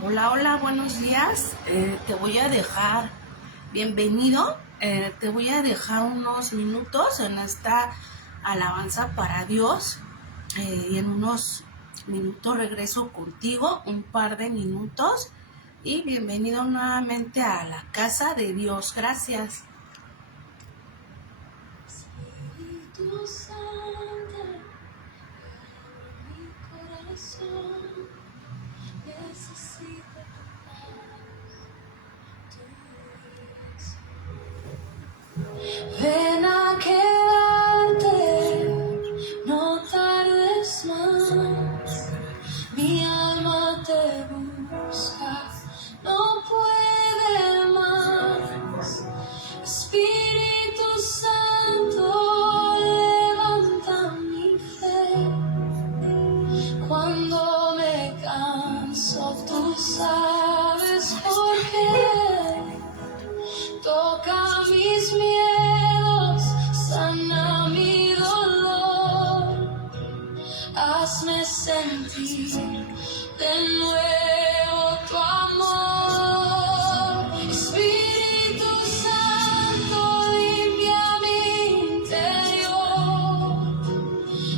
Hola, hola, buenos días. Te voy a dejar, bienvenido. Te voy a dejar unos minutos en esta alabanza para Dios. Y en unos minutos regreso contigo, un par de minutos. Y bienvenido nuevamente a la casa de Dios. Gracias. Espíritu Santo, mi corazón necesita tu paz, tu dirección. Ven a quedarte, no tardes más. Mi alma te busca, no puede más. Espíritu Santo, levanta mi fe. Cuando me canso, tú sabes por qué. Toca mis miedos, sana mi dolor. Hazme sentir de nuevo tu amor. Espíritu Santo, limpia mi interior.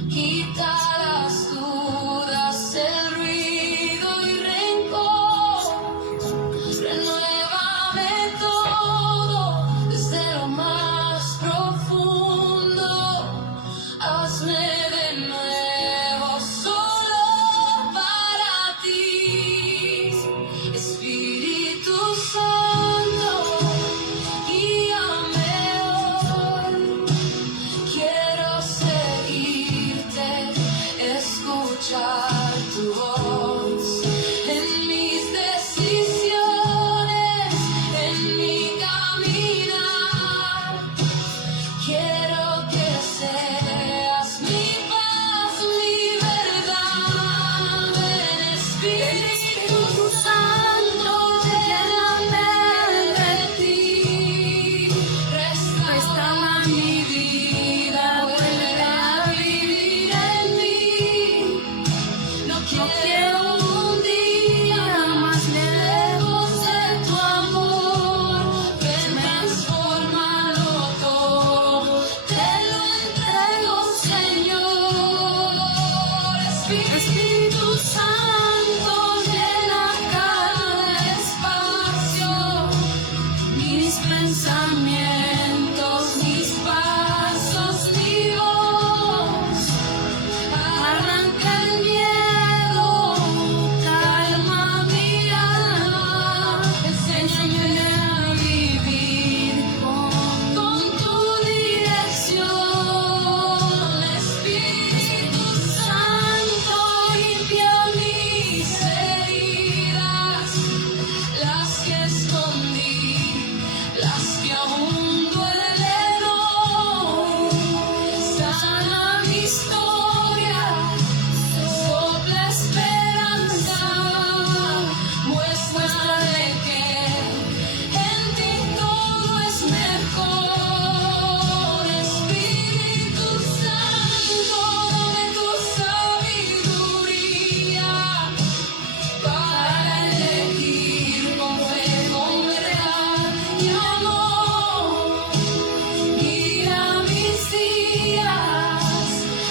Quita las dudas, el ruido y rencor. Renuévame todo desde lo más profundo. Hazme de nuevo solo para ti. Espíritu Santo, guíame hoy. Quiero seguirte, escuchar tu voz en mis decisiones, en mi caminar. Quiero que seas mi paz, mi verdad. Ven, Espíritu Santo, lléname de ti. Restaura mi vida, vuelve a vivir en mí. No quiero un día más lejos de tu amor. Ven, transfórmalo todo, te lo entrego, Señor. Espíritu Santo, llena cada espacio. Mis pensamientos, mis pasos, mi voz. Arranca el miedo, calma mi alma. Enséñame a vivir con tu dirección. Espíritu Santo, limpia mis heridas, las que escondí, las que aún duelen hoy. Sana mi historia, sopla esperanza, muéstrame que en ti todo es mejor. Espíritu Santo, dame tu sabiduría para elegir con fe, con verdad y amor. Guía mis días,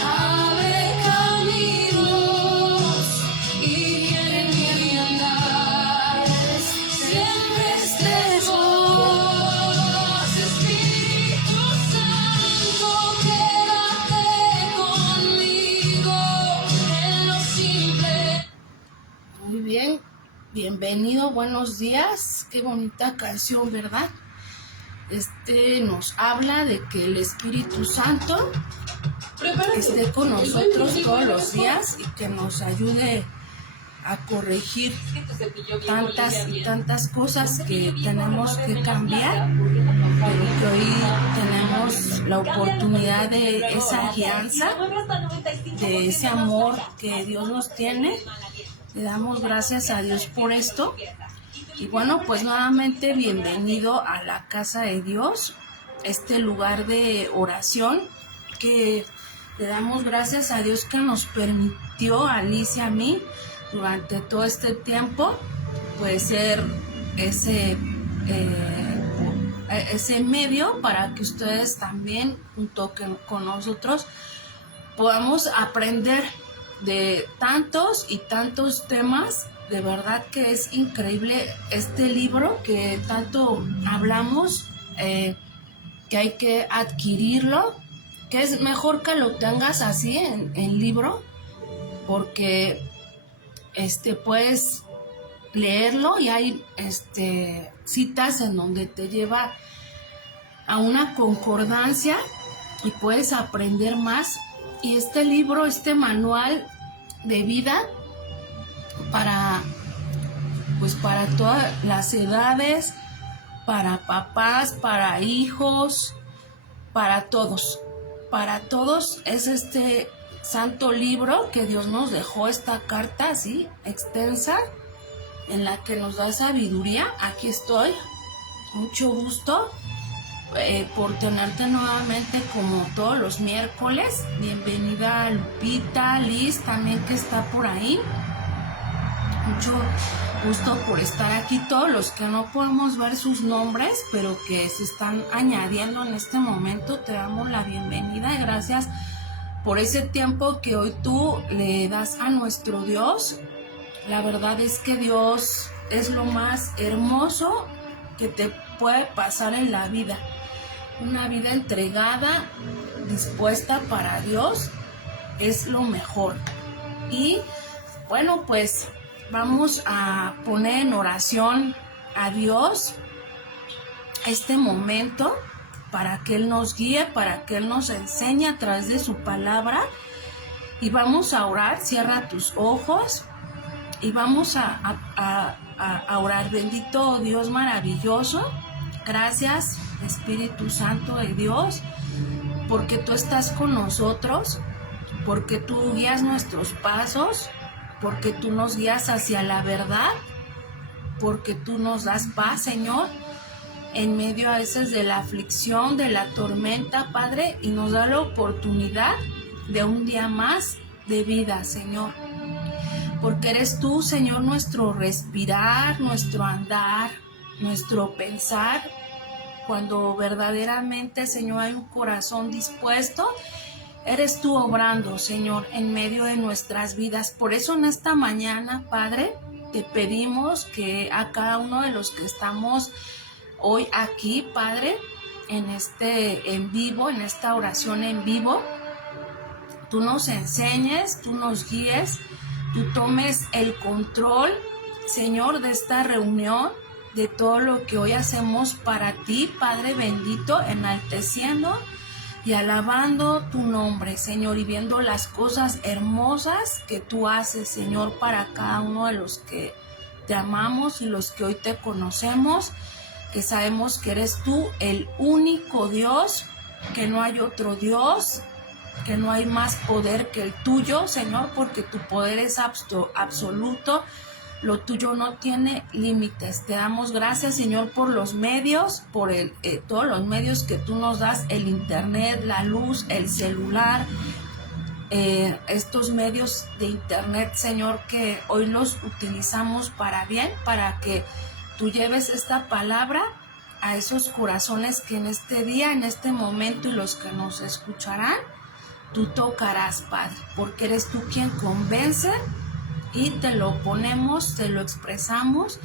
abre caminos y que en mi andar siempre estés vos. Espíritu Santo, quédate conmigo en lo simple. Muy bien, bienvenido, buenos días. Qué bonita canción, ¿verdad? Nos habla de que el Espíritu Santo esté con nosotros todos los días y que nos ayude a corregir tantas y tantas cosas que tenemos que cambiar, pero que hoy tenemos la oportunidad de esa alianza, de ese amor que Dios nos tiene. Le damos gracias a Dios por esto. Y bueno, pues nuevamente bienvenido a la casa de Dios, este lugar de oración que le damos gracias a Dios que nos permitió, a Alicia y a mí, durante todo este tiempo, puede ser ese medio para que ustedes también, junto con nosotros, podamos aprender de tantos y tantos temas. De verdad que es increíble este libro que tanto hablamos, que hay que adquirirlo, que es mejor que lo tengas así en libro, porque puedes leerlo y hay citas en donde te lleva a una concordancia y puedes aprender más. Y este libro, este manual de vida para todas las edades, para papás, para hijos, para todos es este santo libro que Dios nos dejó, esta carta así extensa en la que nos da sabiduría. Aquí estoy, mucho gusto por tenerte nuevamente como todos los miércoles. Bienvenida Lupita, Liz también que está por ahí. Mucho gusto por estar aquí. Todos los que no podemos ver sus nombres, pero que se están añadiendo en este momento, te damos la bienvenida y gracias por ese tiempo que hoy tú le das a nuestro Dios. La verdad es que Dios es lo más hermoso que te puede pasar en la vida. Una vida entregada, dispuesta para Dios, es lo mejor. Y bueno, pues vamos a poner en oración a Dios este momento para que Él nos guíe, para que Él nos enseñe a través de su palabra. Y vamos a orar. Cierra tus ojos y vamos a orar. Bendito Dios maravilloso, gracias Espíritu Santo de Dios, porque tú estás con nosotros, porque tú guías nuestros pasos, porque tú nos guías hacia la verdad, porque tú nos das paz, Señor, en medio a veces de la aflicción, de la tormenta, Padre, y nos da la oportunidad de un día más de vida, Señor. Porque eres tú, Señor, nuestro respirar, nuestro andar, nuestro pensar. Cuando verdaderamente, Señor, hay un corazón dispuesto, eres tú obrando, Señor, en medio de nuestras vidas. Por eso en esta mañana, Padre, te pedimos que a cada uno de los que estamos hoy aquí, Padre, en vivo, en esta oración en vivo, tú nos enseñes, tú nos guíes, tú tomes el control, Señor, de esta reunión, de todo lo que hoy hacemos para ti, Padre bendito, enalteciendo y alabando tu nombre, Señor, y viendo las cosas hermosas que tú haces, Señor, para cada uno de los que te amamos y los que hoy te conocemos, que sabemos que eres tú el único Dios, que no hay otro Dios, que no hay más poder que el tuyo, Señor, porque tu poder es absoluto. Lo tuyo no tiene límites. Te damos gracias, Señor, por los medios, por todos los medios que tú nos das, el internet, la luz, el celular, estos medios de internet, Señor, que hoy los utilizamos para bien, para que tú lleves esta palabra a esos corazones que en este día, en este momento y los que nos escucharán, tú tocarás, Padre, porque eres tú quien convence. Y te lo ponemos, te lo expresamos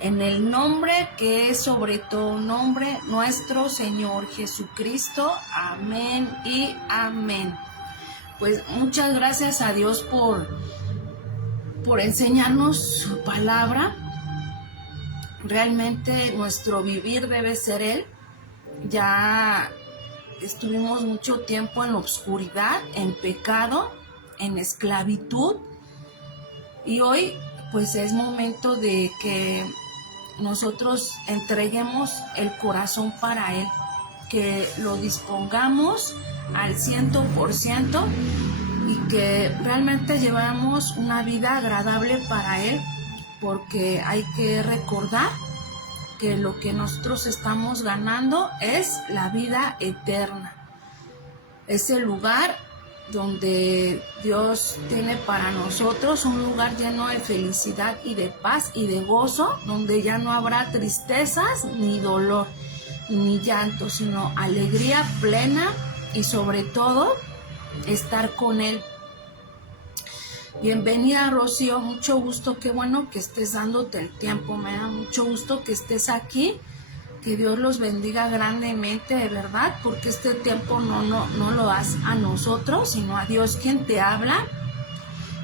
en el nombre que es sobre todo nombre, nuestro Señor Jesucristo. Amén y amén. Pues muchas gracias a Dios por enseñarnos su palabra. Realmente nuestro vivir debe ser Él. Ya estuvimos mucho tiempo en la oscuridad, en pecado, en esclavitud. Y hoy pues es momento de que nosotros entreguemos el corazón para Él, que lo dispongamos al 100% y que realmente llevamos una vida agradable para Él, porque hay que recordar que lo que nosotros estamos ganando es la vida eterna, ese lugar donde Dios tiene para nosotros un lugar lleno de felicidad y de paz y de gozo, donde ya no habrá tristezas ni dolor ni llanto, sino alegría plena y sobre todo estar con Él. Bienvenida, Rocío, mucho gusto, qué bueno que estés dándote el tiempo, me da mucho gusto que estés aquí, que Dios los bendiga grandemente, de verdad, porque este tiempo no lo das a nosotros, sino a Dios quien te habla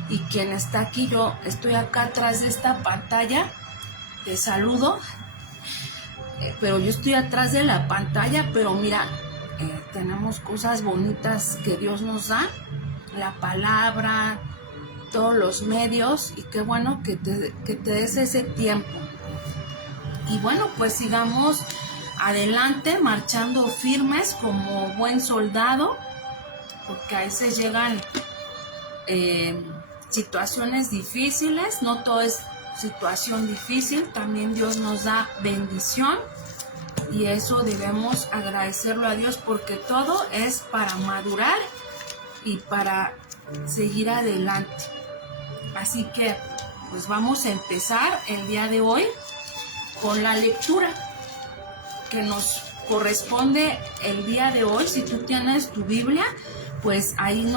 y quien está aquí. Yo estoy acá atrás de esta pantalla, te saludo, pero yo estoy atrás de la pantalla, pero mira, tenemos cosas bonitas que Dios nos da, la palabra, todos los medios, y qué bueno que te des ese tiempo. Y bueno, pues sigamos adelante, marchando firmes como buen soldado, porque a veces llegan situaciones difíciles, no todo es situación difícil, también Dios nos da bendición y eso debemos agradecerlo a Dios, porque todo es para madurar y para seguir adelante. Así que pues vamos a empezar el día de hoy con la lectura que nos corresponde el día de hoy. Si tú tienes tu Biblia, pues ahí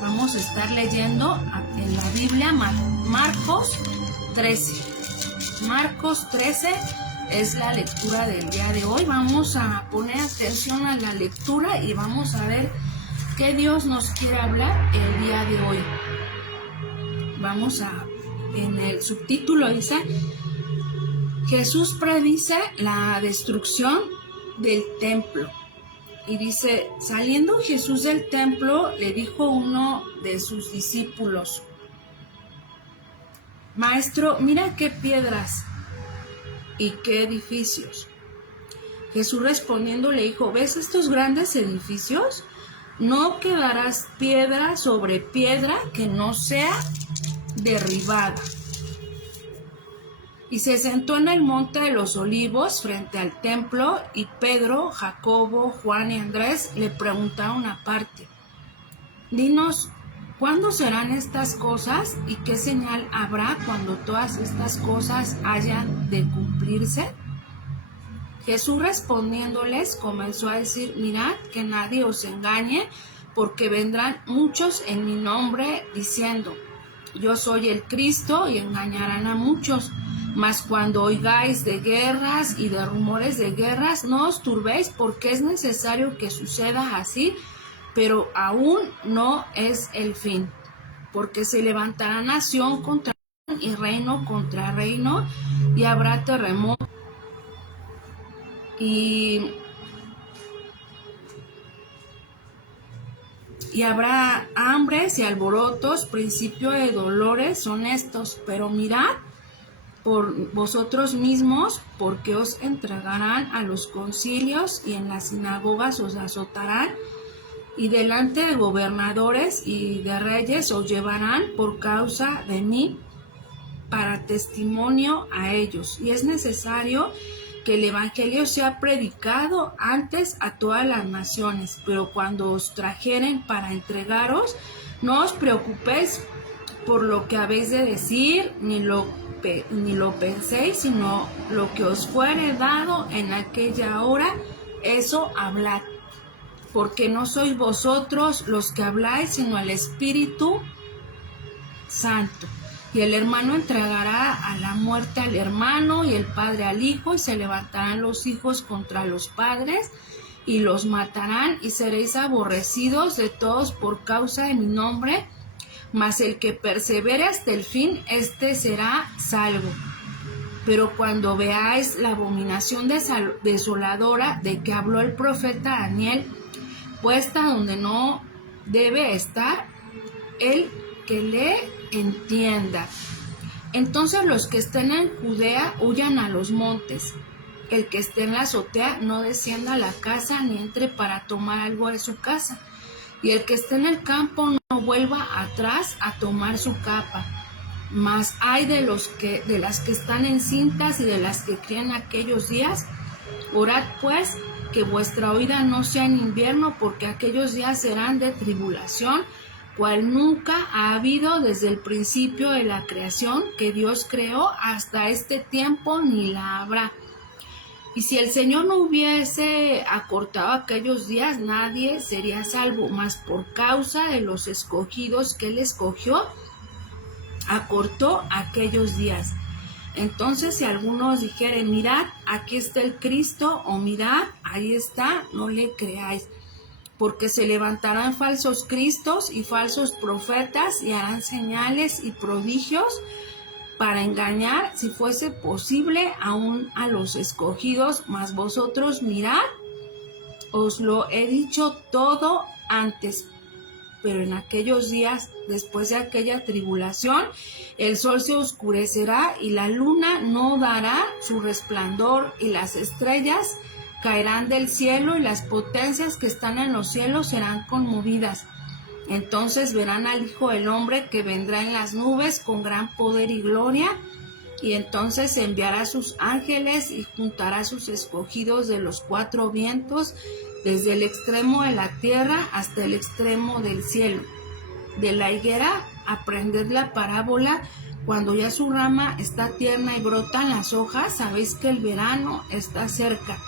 vamos a estar leyendo en la Biblia Marcos 13. Marcos 13 es la lectura del día de hoy. Vamos a poner atención a la lectura y vamos a ver qué Dios nos quiere hablar el día de hoy. En el subtítulo dice: Jesús predice la destrucción del templo. Y dice: saliendo Jesús del templo, le dijo uno de sus discípulos: Maestro, mira qué piedras y qué edificios. Jesús respondiendo le dijo: ¿ves estos grandes edificios? No quedarás piedra sobre piedra que no sea derribada. Y se sentó en el monte de los olivos frente al templo, y Pedro, Jacobo, Juan y Andrés le preguntaron aparte: dinos, ¿cuándo serán estas cosas y qué señal habrá cuando todas estas cosas hayan de cumplirse? Jesús respondiéndoles comenzó a decir: mirad que nadie os engañe, porque vendrán muchos en mi nombre diciendo: yo soy el Cristo, y engañarán a muchos. Mas cuando oigáis de guerras y de rumores de guerras, no os turbéis, porque es necesario que suceda así, pero aún no es el fin. Porque se levantará nación contra nación y reino contra reino, y habrá terremoto y habrá hambres y alborotos, principio de dolores son estos. Pero mirad por vosotros mismos, porque os entregarán a los concilios, y en las sinagogas os azotarán, y delante de gobernadores y de reyes os llevarán por causa de mí para testimonio a ellos. Y es necesario que el evangelio sea predicado antes a todas las naciones. Pero cuando os trajeren para entregaros, no os preocupéis por lo que habéis de decir, ni lo penséis, sino lo que os fuere dado en aquella hora, eso hablad. Porque no sois vosotros los que habláis, sino el Espíritu Santo. Y el hermano entregará a la muerte al hermano, y el padre al hijo, y se levantarán los hijos contra los padres, y los matarán, y seréis aborrecidos de todos por causa de mi nombre. Mas el que persevere hasta el fin, éste será salvo. Pero cuando veáis la abominación desoladora de que habló el profeta Daniel, puesta donde no debe estar, el que lee entienda. Entonces los que estén en Judea huyan a los montes. El que esté en la azotea no descienda a la casa, ni entre para tomar algo de su casa. Y el que esté en el campo no vuelva atrás a tomar su capa. Mas hay de las que están encintas y de las que crían aquellos días. Orad pues que vuestra huida no sea en invierno, porque aquellos días serán de tribulación, cual nunca ha habido desde el principio de la creación que Dios creó hasta este tiempo, ni la habrá. Y si el Señor no hubiese acortado aquellos días, nadie sería salvo, mas por causa de los escogidos que Él escogió, acortó aquellos días. Entonces, si algunos dijeren, mirad, aquí está el Cristo, o mirad, ahí está, no le creáis, porque se levantarán falsos cristos y falsos profetas y harán señales y prodigios para engañar, si fuese posible, aún a los escogidos. Mas vosotros mirad, os lo he dicho todo antes. Pero en aquellos días, después de aquella tribulación, el sol se oscurecerá y la luna no dará su resplandor y las estrellas caerán del cielo y las potencias que están en los cielos serán conmovidas. Entonces verán al Hijo del Hombre que vendrá en las nubes con gran poder y gloria, y entonces enviará a sus ángeles y juntará a sus escogidos de los cuatro vientos, desde el extremo de la tierra hasta el extremo del cielo. De la higuera aprended la parábola: cuando ya su rama está tierna y brotan las hojas, sabéis que el verano está cerca.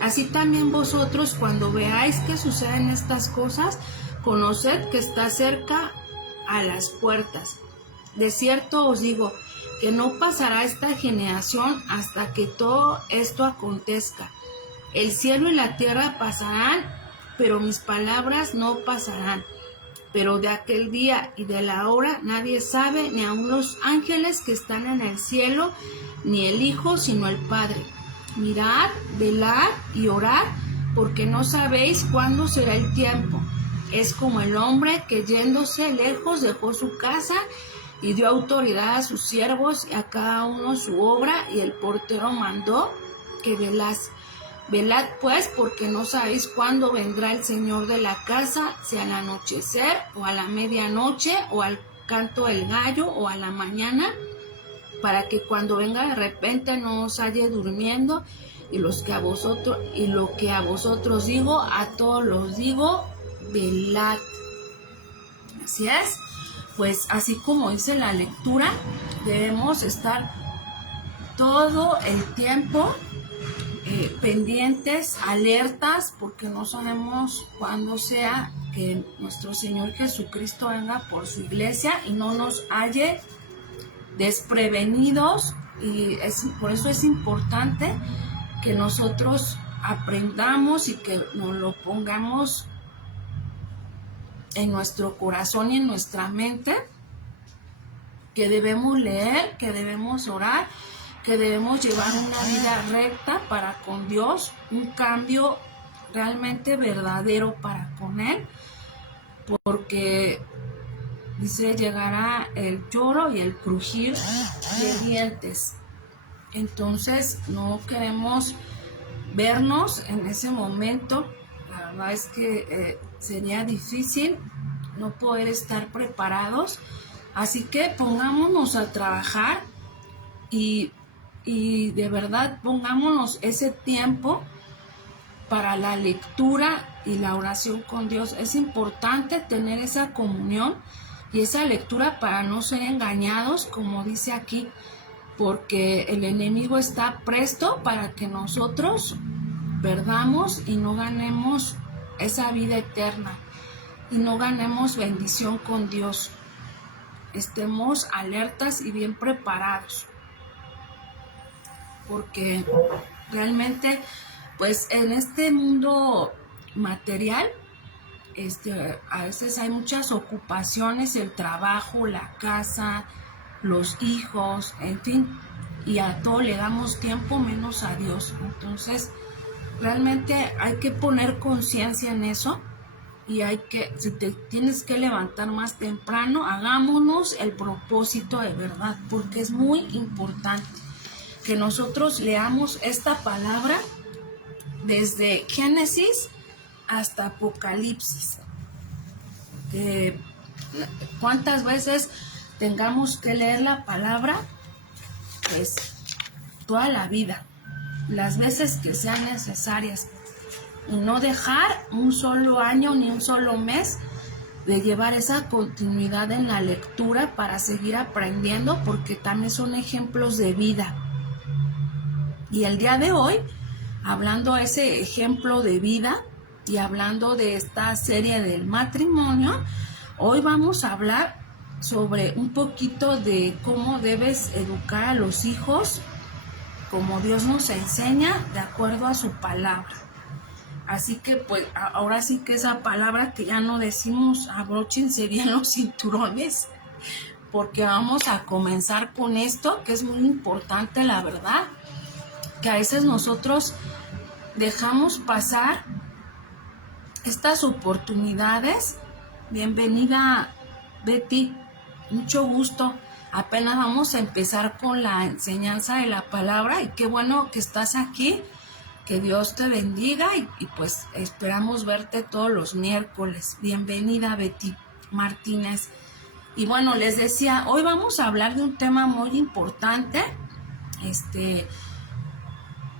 Así también vosotros, cuando veáis que suceden estas cosas, conoced que está cerca a las puertas. De cierto os digo que no pasará esta generación hasta que todo esto acontezca. El cielo y la tierra pasarán, pero mis palabras no pasarán. Pero de aquel día y de la hora nadie sabe, ni aun los ángeles que están en el cielo, ni el Hijo, sino el Padre. Mirad, velad y orad, porque no sabéis cuándo será el tiempo. Es como el hombre que yéndose lejos dejó su casa y dio autoridad a sus siervos y a cada uno su obra, y el portero mandó que velase. Velad pues, porque no sabéis cuándo vendrá el Señor de la casa, si al anochecer, o a la medianoche, o al canto del gallo, o a la mañana, para que cuando venga de repente no os halle durmiendo. Y lo que a vosotros digo, a todos los digo, velad. Así es, pues así como dice la lectura, debemos estar todo el tiempo pendientes, alertas, porque no sabemos cuándo sea que nuestro Señor Jesucristo venga por su iglesia y no nos halle desprevenidos. Y por eso es importante que nosotros aprendamos y que nos lo pongamos en nuestro corazón y en nuestra mente, que debemos leer, que debemos orar, que debemos llevar una vida recta para con Dios, un cambio realmente verdadero para con Él, porque dice, llegará el lloro y el crujir de dientes. Entonces no queremos vernos en ese momento. La verdad es que sería difícil no poder estar preparados, así que pongámonos a trabajar y de verdad pongámonos ese tiempo para la lectura y la oración con Dios. Es importante tener esa comunión y esa lectura para no ser engañados, como dice aquí, porque el enemigo está presto para que nosotros perdamos y no ganemos esa vida eterna y no ganemos bendición con Dios. Estemos alertas y bien preparados, porque realmente pues en este mundo material a veces hay muchas ocupaciones, el trabajo, la casa, los hijos, en fin, y a todo le damos tiempo menos a Dios. Entonces realmente hay que poner conciencia en eso, y si te tienes que levantar más temprano, hagámonos el propósito de verdad, porque es muy importante que nosotros leamos esta palabra desde Génesis hasta Apocalipsis. ¿Cuántas veces tengamos que leer la palabra? Pues toda la vida, las veces que sean necesarias, y no dejar un solo año ni un solo mes de llevar esa continuidad en la lectura para seguir aprendiendo, porque también son ejemplos de vida. Y el día de hoy, hablando de ese ejemplo de vida y hablando de esta serie del matrimonio, hoy vamos a hablar sobre un poquito de cómo debes educar a los hijos como Dios nos enseña, de acuerdo a su palabra. Así que pues ahora sí que esa palabra que ya no decimos, abróchense bien los cinturones, porque vamos a comenzar con esto que es muy importante, la verdad, que a veces nosotros dejamos pasar estas oportunidades. Bienvenida, Betty, mucho gusto. Apenas vamos a empezar con la enseñanza de la palabra y qué bueno que estás aquí. Que Dios te bendiga y pues esperamos verte todos los miércoles. Bienvenida, Betty Martínez. Y bueno, les decía, hoy vamos a hablar de un tema muy importante,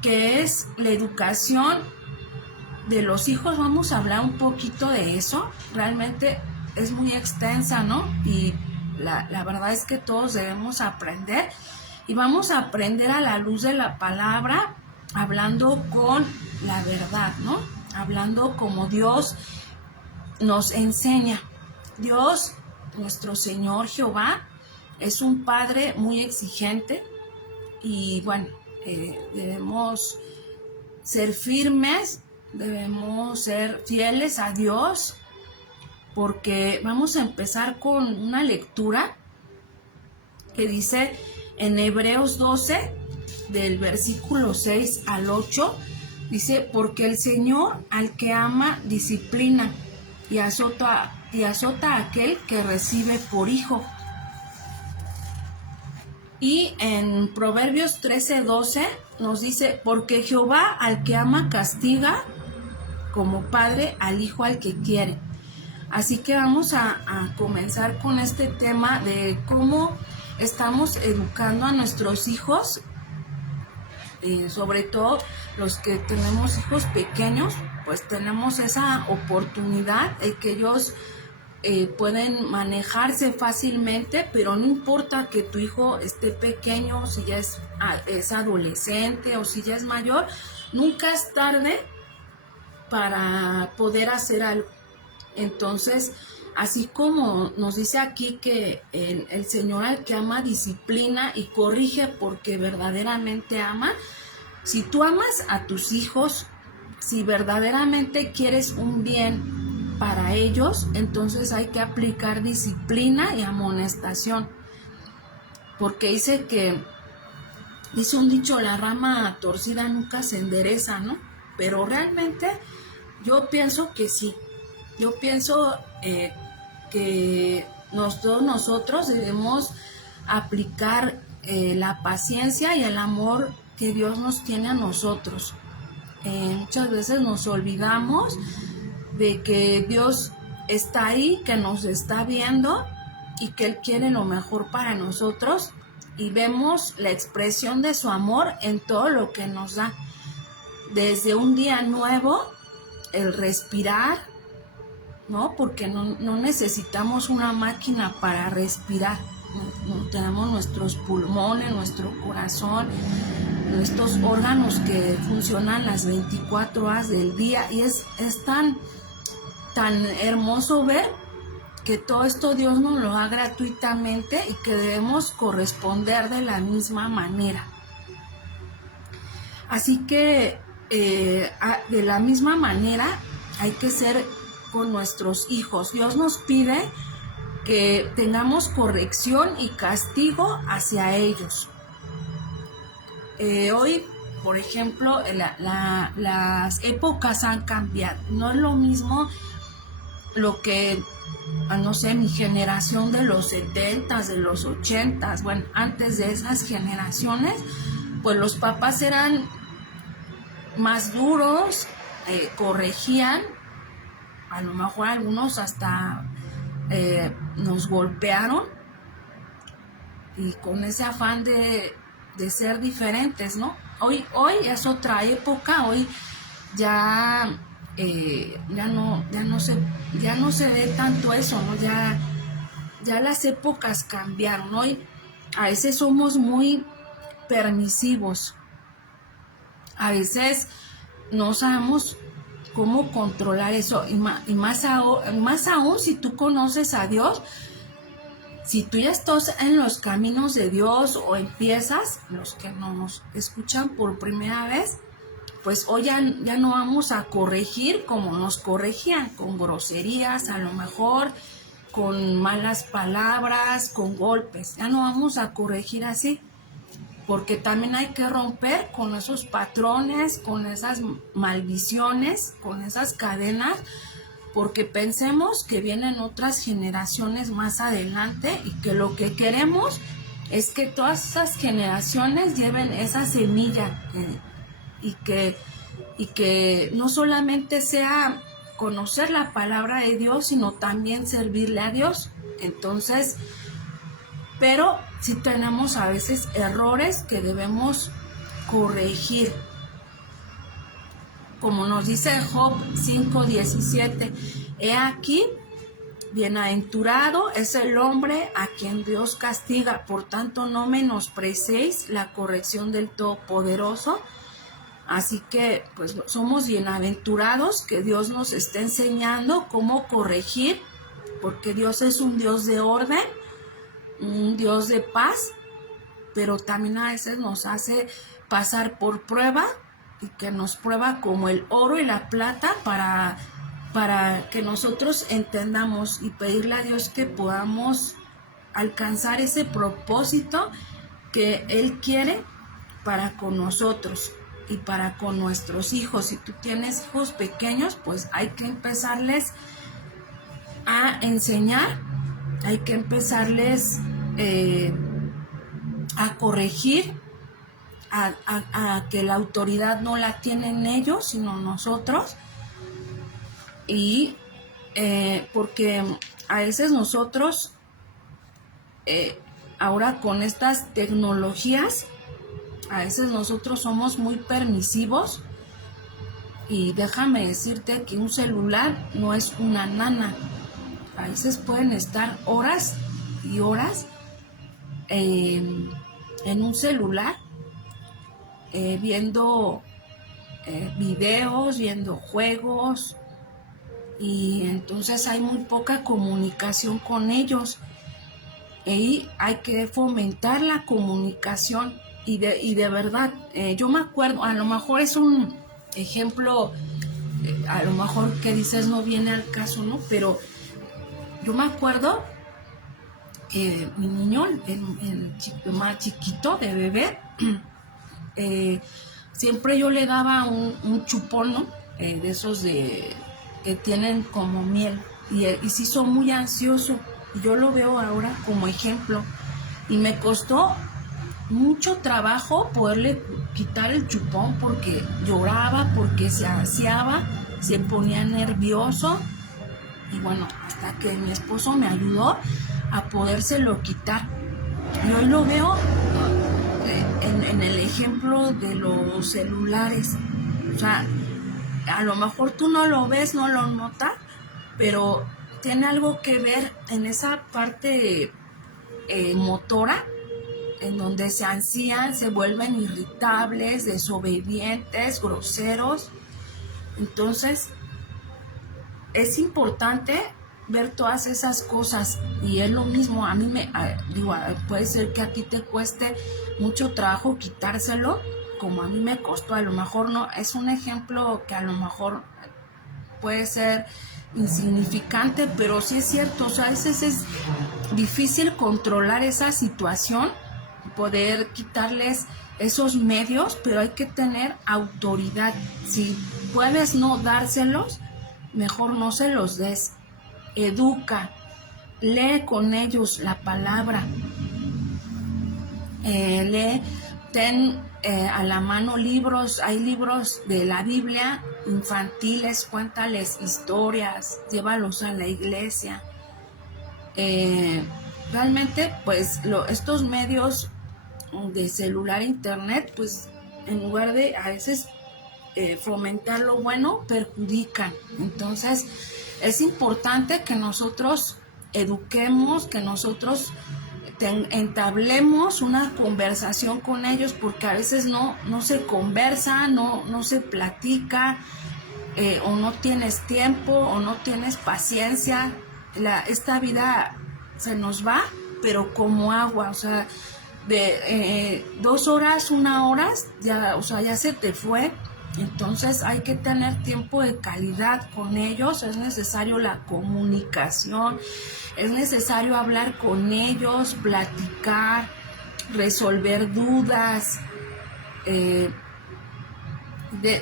que es la educación de los hijos. Vamos a hablar un poquito de eso. Realmente es muy extensa, ¿no? Y la verdad es que todos debemos aprender. Y vamos a aprender a la luz de la palabra, hablando con la verdad, ¿no? Hablando como Dios nos enseña. Dios, nuestro Señor Jehová, es un Padre muy exigente y bueno, debemos ser firmes, debemos ser fieles a Dios, porque vamos a empezar con una lectura que dice en Hebreos 12, del versículo 6 al 8, dice, porque el Señor al que ama disciplina y azota a aquel que recibe por hijo. Y en Proverbios 13:12 nos dice, porque Jehová al que ama castiga, como padre al hijo al que quiere. Así que vamos a comenzar con este tema de cómo estamos educando a nuestros hijos, sobre todo los que tenemos hijos pequeños, pues tenemos esa oportunidad de que ellos pueden manejarse fácilmente, pero no importa que tu hijo esté pequeño, si ya es adolescente o si ya es mayor, nunca es tarde para poder hacer algo. Entonces, así como nos dice aquí que el Señor al que ama disciplina y corrige porque verdaderamente ama, si tú amas a tus hijos, si verdaderamente quieres un bien para ellos, entonces hay que aplicar disciplina y amonestación. Porque dice un dicho, la rama torcida nunca se endereza, ¿no? Pero realmente yo pienso que sí. Yo pienso que nosotros debemos aplicar la paciencia y el amor que Dios nos tiene a nosotros. Muchas veces nos olvidamos de que Dios está ahí, que nos está viendo y que Él quiere lo mejor para nosotros, y vemos la expresión de su amor en todo lo que nos da. Desde un día nuevo, el respirar, ¿no? Porque no necesitamos una máquina para respirar. No tenemos nuestros pulmones, nuestro corazón, nuestros órganos que funcionan las 24 horas del día, y es tan hermoso ver que todo esto Dios nos lo da gratuitamente y que debemos corresponder de la misma manera. Así que de la misma manera hay que ser con nuestros hijos. Dios nos pide que tengamos corrección y castigo hacia ellos. Hoy, por ejemplo, las épocas han cambiado. No es lo mismo lo que, no sé, mi generación de los 70s, de los 80s, bueno, antes de esas generaciones, pues los papás eran más duros, corregían, a lo mejor algunos hasta nos golpearon, y con ese afán de ser diferentes, ¿no? Hoy es otra época. Hoy ya ya no se ve tanto eso, ¿no? Ya las épocas cambiaron, ¿no? Y a veces somos muy permisivos, a veces no sabemos cómo controlar eso, y más aún si tú conoces a Dios. Si tú ya estás en los caminos de Dios o empiezas, los que nos escuchan por primera vez, pues hoy ya no vamos a corregir como nos corregían, con groserías, a lo mejor con malas palabras, con golpes. Ya no vamos a corregir así, porque también hay que romper con esos patrones, con esas maldiciones, con esas cadenas, porque pensemos que vienen otras generaciones más adelante y que lo que queremos es que todas esas generaciones lleven esa semilla, y que no solamente sea conocer la palabra de Dios, sino también servirle a Dios. Entonces, pero sí tenemos a veces errores que debemos corregir. Como nos dice Job 5:17, he aquí, bienaventurado es el hombre a quien Dios castiga, por tanto no menosprecéis la corrección del Todopoderoso. Así que pues somos bienaventurados que Dios nos está enseñando cómo corregir, porque Dios es un Dios de orden, un Dios de paz, pero también a veces nos hace pasar por prueba, y que nos prueba como el oro y la plata para que nosotros entendamos y pedirle a Dios que podamos alcanzar ese propósito que Él quiere para con nosotros y para con nuestros hijos. Si tú tienes hijos pequeños, pues hay que empezarles a enseñar, hay que empezarles a corregir, a que la autoridad no la tienen ellos, sino nosotros. Y porque a veces nosotros, ahora con estas tecnologías, a veces nosotros somos muy permisivos, y déjame decirte que un celular no es una nana. A veces pueden estar horas y horas en un celular, viendo videos, viendo juegos, y entonces hay muy poca comunicación con ellos, y hay que fomentar la comunicación. Y de verdad, yo me acuerdo, a lo mejor es un ejemplo, a lo mejor que dices no viene al caso, ¿no? Pero yo me acuerdo que mi niño, el más chiquito de bebé, siempre yo le daba un chupón, ¿no? De esos que tienen como miel, y se hizo muy ansioso, y yo lo veo ahora como ejemplo, y me costó mucho trabajo poderle quitar el chupón, porque lloraba, porque se ansiaba, se ponía nervioso, y bueno, hasta que mi esposo me ayudó a podérselo quitar. Y hoy lo veo en el ejemplo de los celulares. O sea, a lo mejor tú no lo ves, no lo notas, pero tiene algo que ver en esa parte motora, en donde se ansían, se vuelven irritables, desobedientes, groseros. Entonces, es importante ver todas esas cosas, y es lo mismo. A mí puede ser que a ti te cueste mucho trabajo quitárselo, como a mí me costó. A lo mejor no, es un ejemplo que a lo mejor puede ser insignificante, pero sí es cierto. O sea, a veces es difícil controlar esa situación, poder quitarles esos medios, pero hay que tener autoridad. Si puedes no dárselos, mejor no se los des. Educa, lee con ellos la palabra, ten a la mano libros. Hay libros de la Biblia infantiles, cuéntales historias, llévalos a la iglesia. Realmente, pues estos medios de celular, internet, pues en lugar de a veces fomentar lo bueno, perjudican. Entonces es importante que nosotros eduquemos, que nosotros entablemos una conversación con ellos, porque a veces no se conversa, no se platica, o no tienes tiempo o no tienes paciencia. Esta vida se nos va, pero como agua, o sea, de 2 horas, 1 hora, ya, o sea, ya se te fue. Entonces hay que tener tiempo de calidad con ellos, es necesario la comunicación, es necesario hablar con ellos, platicar, resolver dudas. De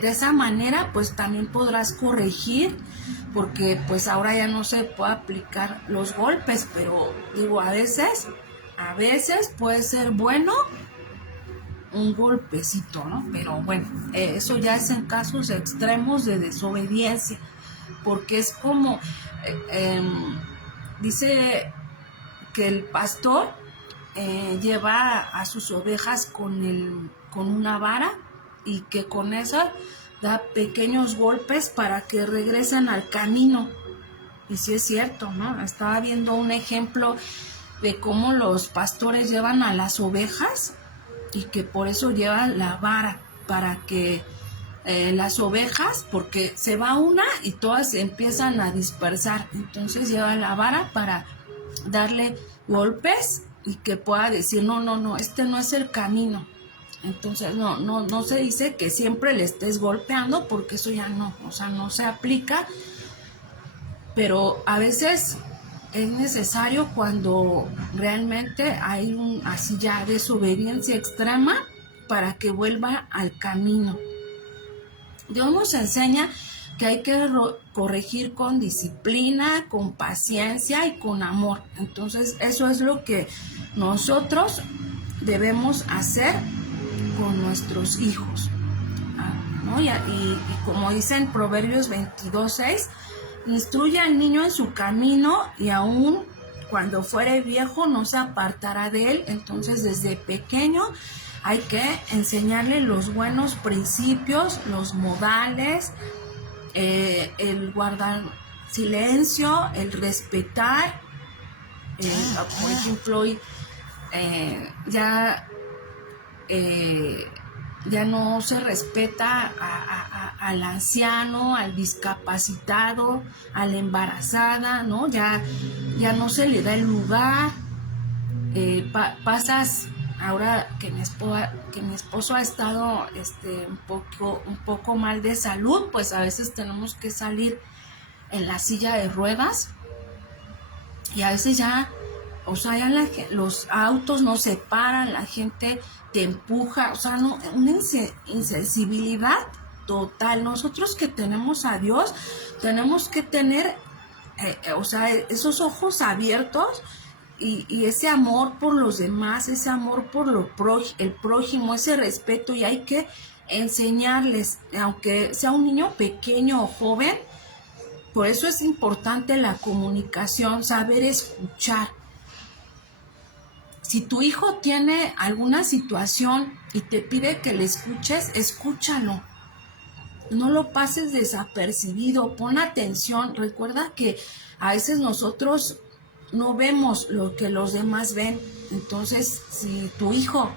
esa manera pues también podrás corregir, porque pues ahora ya no se puede aplicar los golpes, pero digo, a veces puede ser bueno un golpecito, ¿no? Pero bueno, eso ya es en casos extremos de desobediencia, porque es como, dice que el pastor lleva a sus ovejas con una vara, y que con esa da pequeños golpes para que regresen al camino. Y sí es cierto, ¿no? Estaba viendo un ejemplo de cómo los pastores llevan a las ovejas, y que por eso llevan la vara, para que las ovejas, porque se va una y todas se empiezan a dispersar, entonces llevan la vara para darle golpes y que pueda decir, no, este no es el camino. Entonces no se dice que siempre le estés golpeando, porque eso ya no, o sea, no se aplica, pero a veces es necesario cuando realmente hay así ya desobediencia extrema, para que vuelva al camino. Dios nos enseña que hay que corregir con disciplina, con paciencia y con amor. Entonces eso es lo que nosotros debemos hacer con nuestros hijos, ¿no? Y como dice en Proverbios 22:6, instruye al niño en su camino, y aún cuando fuere viejo no se apartará de él. Entonces desde pequeño hay que enseñarle los buenos principios, los modales, el guardar silencio, el respetar. Por ejemplo, ya no se respeta al anciano, al discapacitado, a la embarazada, ¿no? Ya no se le da el lugar. Pasas, ahora que mi esposo ha estado un poco mal de salud, pues a veces tenemos que salir en la silla de ruedas, y a veces ya, o sea, ya los autos no se paran, la gente te empuja, o sea, no, una insensibilidad total. Nosotros que tenemos a Dios, tenemos que tener, o sea, esos ojos abiertos, y ese amor por los demás, ese amor por el prójimo, ese respeto, y hay que enseñarles, aunque sea un niño pequeño o joven. Por eso es importante la comunicación, saber escuchar. Si tu hijo tiene alguna situación y te pide que le escuches, escúchalo. No lo pases desapercibido, pon atención. Recuerda que a veces nosotros no vemos lo que los demás ven. Entonces, si tu hijo,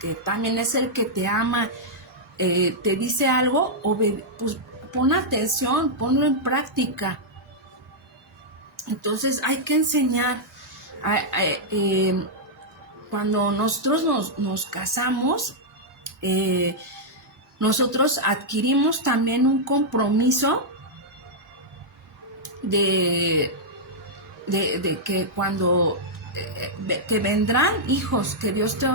que también es el que te ama, te dice algo, pues pon atención, ponlo en práctica. Entonces hay que enseñar. Cuando nosotros nos casamos, nosotros adquirimos también un compromiso de que cuando que vendrán hijos, que Dios te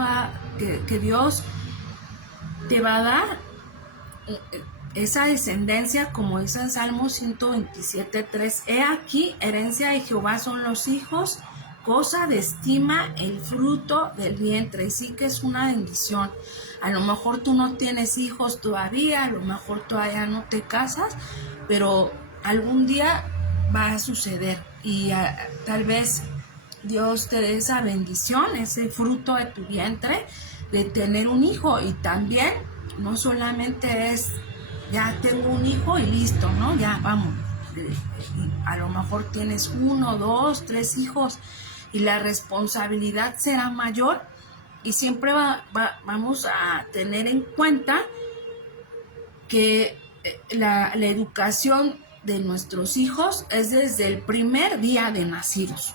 va a dar esa descendencia, como dice en Salmo 127:3. He aquí, herencia de Jehová son los hijos, cosa de estima el fruto del vientre. Y sí que es una bendición. A lo mejor tú no tienes hijos todavía, a lo mejor todavía no te casas, pero algún día va a suceder, y tal vez Dios te dé esa bendición, ese fruto de tu vientre, de tener un hijo. Y también no solamente es ya tengo un hijo y listo, ¿no? Ya vamos. Y a lo mejor tienes 1, 2, 3 hijos y la responsabilidad será mayor, y siempre vamos a tener en cuenta que la educación de nuestros hijos es desde el primer día de nacidos.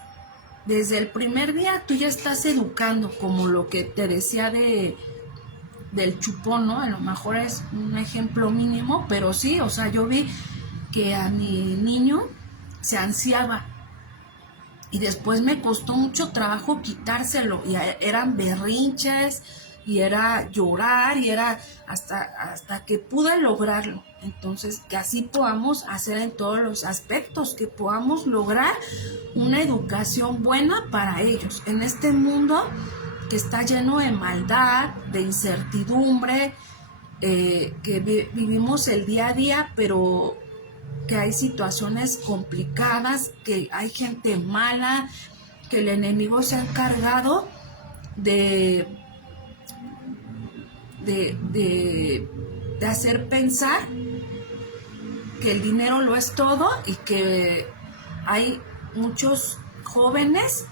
Desde el primer día tú ya estás educando, como lo que te decía del chupón, ¿no? A lo mejor es un ejemplo mínimo, pero sí, o sea, yo vi que a mi niño se ansiaba y después me costó mucho trabajo quitárselo, y eran berrinches y era llorar y era hasta que pude lograrlo. Entonces, que así podamos hacer en todos los aspectos, que podamos lograr una educación buena para ellos en este mundo que está lleno de maldad, de incertidumbre, que vivimos el día a día, pero que hay situaciones complicadas, que hay gente mala, que el enemigo se ha encargado de hacer pensar que el dinero lo es todo, y que hay muchos jóvenes,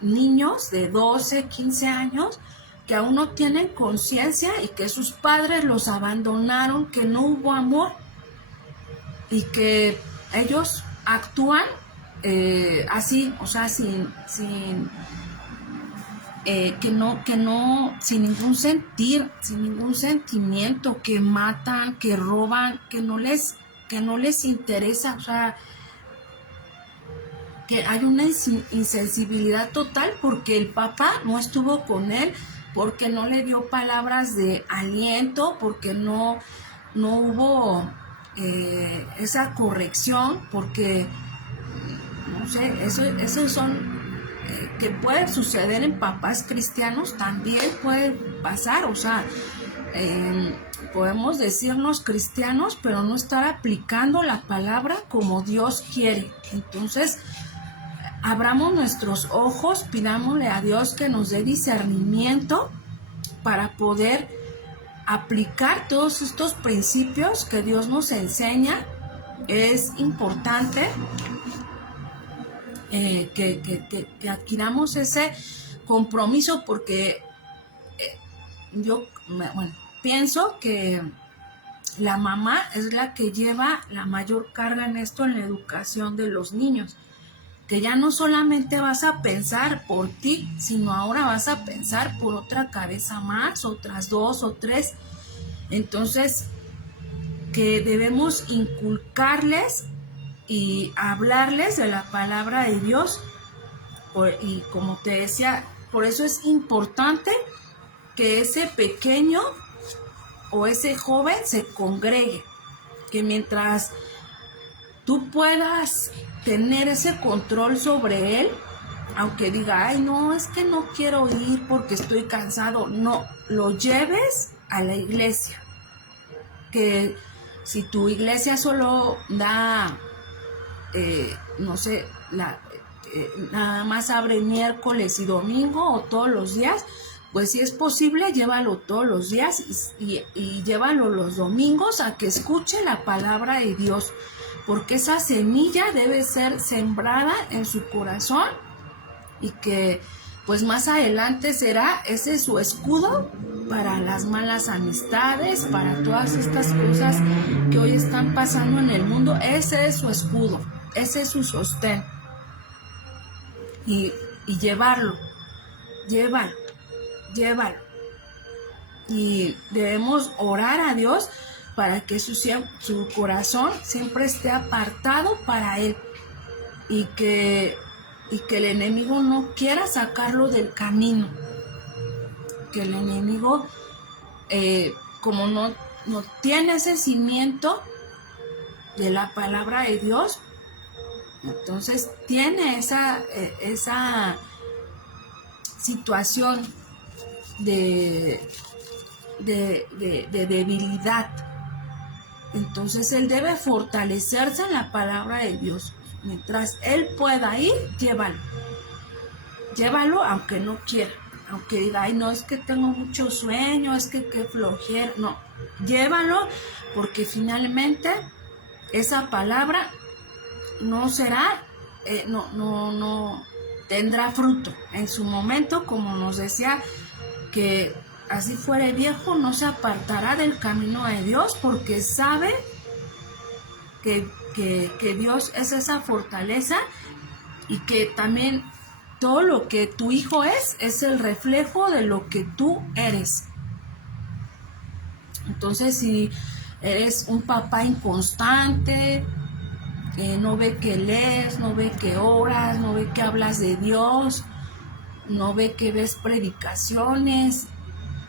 niños de 12, 15 años, que aún no tienen conciencia y que sus padres los abandonaron, que no hubo amor y que ellos actúan así, o sea, sin ningún sentir, sin ningún sentimiento, que matan, que roban, que no les interesa, o sea, que hay una insensibilidad total porque el papá no estuvo con él, porque no le dio palabras de aliento, porque no hubo esa corrección, porque no sé, esos son que puede suceder en papás cristianos, también puede pasar, o sea, podemos decirnos cristianos, pero no estar aplicando la palabra como Dios quiere. Entonces, abramos nuestros ojos, pidámosle a Dios que nos dé discernimiento para poder aplicar todos estos principios que Dios nos enseña. Es importante que adquiramos ese compromiso, porque pienso que la mamá es la que lleva la mayor carga en esto, en la educación de los niños, que ya no solamente vas a pensar por ti, sino ahora vas a pensar por otra cabeza más, otras 2 o 3. Entonces, que debemos inculcarles y hablarles de la palabra de Dios, y como te decía, por eso es importante que ese pequeño o ese joven se congregue, que mientras tú puedas tener ese control sobre él, aunque diga, ay, no, es que no quiero ir porque estoy cansado, no, lo lleves a la iglesia. Que si tu iglesia solo da, no sé, nada más abre miércoles y domingo o todos los días, pues si es posible, llévalo todos los días y llévalo los domingos a que escuche la palabra de Dios, porque esa semilla debe ser sembrada en su corazón, y que pues más adelante será ese su escudo para las malas amistades, para todas estas cosas que hoy están pasando en el mundo. Ese es su escudo, ese es su sostén, y llévalo. Y debemos orar a Dios para que su corazón siempre esté apartado para Él, y que el enemigo no quiera sacarlo del camino, que el enemigo, como no tiene ese cimiento de la palabra de Dios, entonces tiene esa situación de debilidad. Entonces él debe fortalecerse en la palabra de Dios. Mientras él pueda ir, llévalo aunque no quiera. aunque diga, ay, no, es que tengo mucho sueño, es que qué flojera, no, llévalo, porque finalmente esa palabra no será, no tendrá fruto. En su momento, como nos decía, que así fuera viejo, no se apartará del camino de Dios, porque sabe que Dios es esa fortaleza y que también todo lo que tu hijo es el reflejo de lo que tú eres. Entonces, si eres un papá inconstante, no ve que lees, no ve que oras, no ve que hablas de Dios, no ve que ves predicaciones,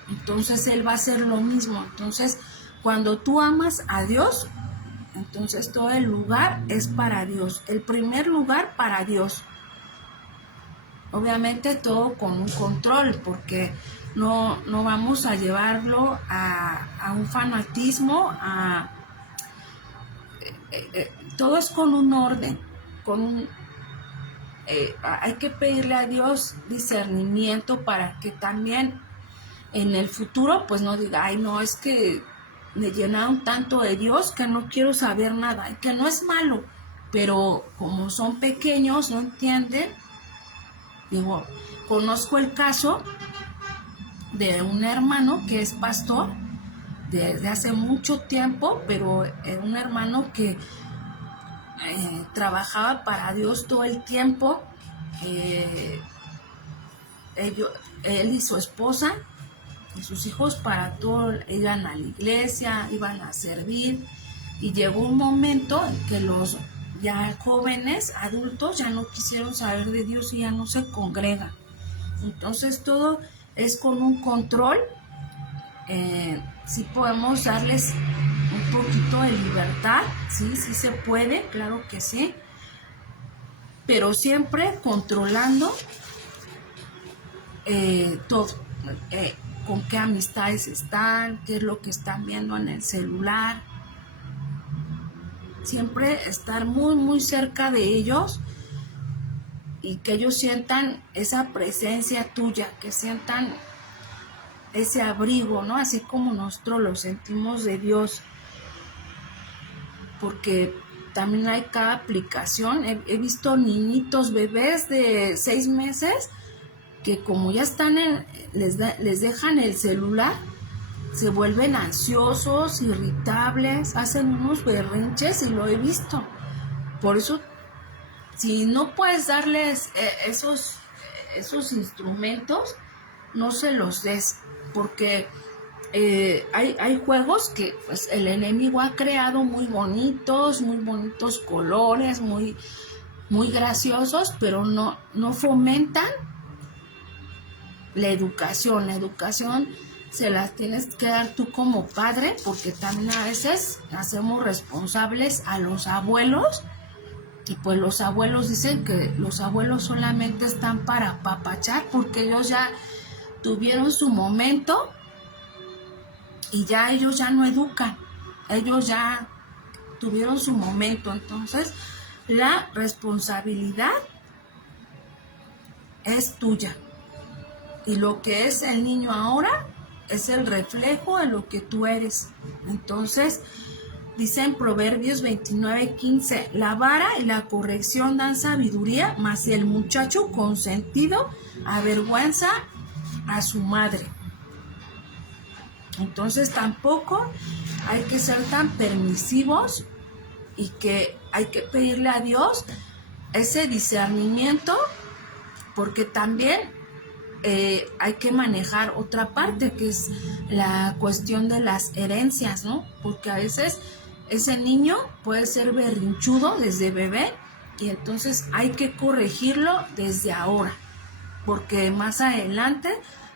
entonces él va a hacer lo mismo. Entonces, cuando tú amas a Dios, entonces todo el lugar es para Dios, el primer lugar para Dios. Obviamente todo con un control, porque no vamos a llevarlo a un fanatismo, todo es con un orden, hay que pedirle a Dios discernimiento para que también en el futuro pues no diga, ay no, es que me llenaron tanto de Dios que no quiero saber nada, y que no es malo, pero como son pequeños no entienden. Digo, conozco el caso de un hermano que es pastor desde hace mucho tiempo, pero un hermano que trabajaba para Dios todo el tiempo. Él y su esposa y sus hijos para todo iban a la iglesia, iban a servir, y llegó un momento en que los ya jóvenes, adultos, ya no quisieron saber de Dios y ya no se congregan. Entonces todo es con un control. Sí podemos darles un poquito de libertad, sí se puede, claro que sí, pero siempre controlando todo, con qué amistades están, qué es lo que están viendo en el celular. Siempre estar muy, muy cerca de ellos y que ellos sientan esa presencia tuya, que sientan ese abrigo, ¿no? Así como nosotros lo sentimos de Dios, porque también hay cada aplicación. He visto niñitos, bebés de 6 meses, que como ya están les dejan el celular, se vuelven ansiosos, irritables, hacen unos berrinches, y lo he visto. Por eso, si no puedes darles esos instrumentos, no se los des, porque hay juegos que pues, el enemigo ha creado muy bonitos colores, muy, muy graciosos, pero no fomentan la educación. La educación se la tienes que dar tú como padre, porque también a veces hacemos responsables a los abuelos, y pues los abuelos dicen que los abuelos solamente están para apapachar, porque ellos ya tuvieron su momento y ya ellos ya no educan, ellos ya tuvieron su momento. Entonces la responsabilidad es tuya, y lo que es el niño ahora es el reflejo de lo que tú eres. Entonces dice en Proverbios 29:15, la vara y la corrección dan sabiduría, mas el muchacho consentido avergüenza a su madre. Entonces tampoco hay que ser tan permisivos, y que hay que pedirle a Dios ese discernimiento, porque también hay que manejar otra parte, que es la cuestión de las herencias, ¿no? Porque a veces ese niño puede ser berrinchudo desde bebé, y entonces hay que corregirlo desde ahora, porque más adelante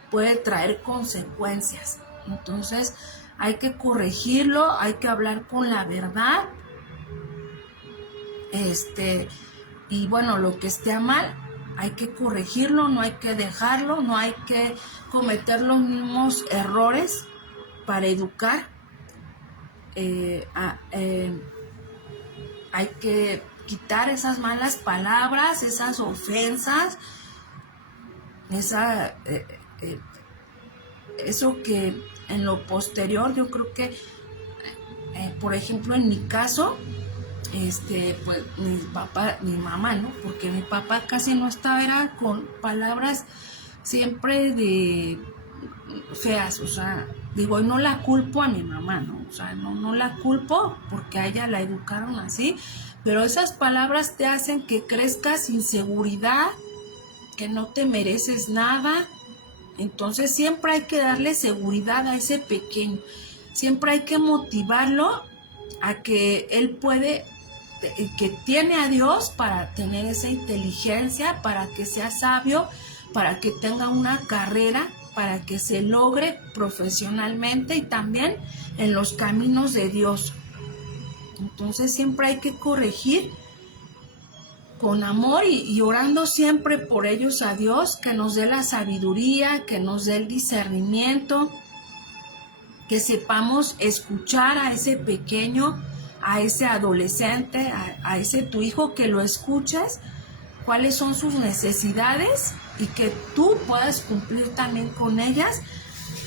puede traer consecuencias. Entonces hay que corregirlo, hay que hablar con la verdad, y bueno, lo que esté mal hay que corregirlo, no hay que dejarlo, no hay que cometer los mismos errores para educar. Hay que quitar esas malas palabras, esas ofensas, eso que en lo posterior yo creo que, por ejemplo, en mi caso, pues mi mamá, ¿no? Porque mi papá casi no estaba, era con palabras siempre de feas, o sea, digo, y no la culpo a mi mamá, ¿no? O sea, no la culpo porque a ella la educaron así, pero esas palabras te hacen que crezcas sin seguridad, que no te mereces nada. Entonces siempre hay que darle seguridad a ese pequeño, siempre hay que motivarlo a que él puede, que tiene a Dios para tener esa inteligencia, para que sea sabio, para que tenga una carrera, para que se logre profesionalmente y también en los caminos de Dios. Entonces siempre hay que corregir con amor y orando siempre por ellos a Dios, que nos dé la sabiduría, que nos dé el discernimiento, que sepamos escuchar a ese pequeño, a ese adolescente, a ese tu hijo, que lo escuches, cuáles son sus necesidades y que tú puedas cumplir también con ellas,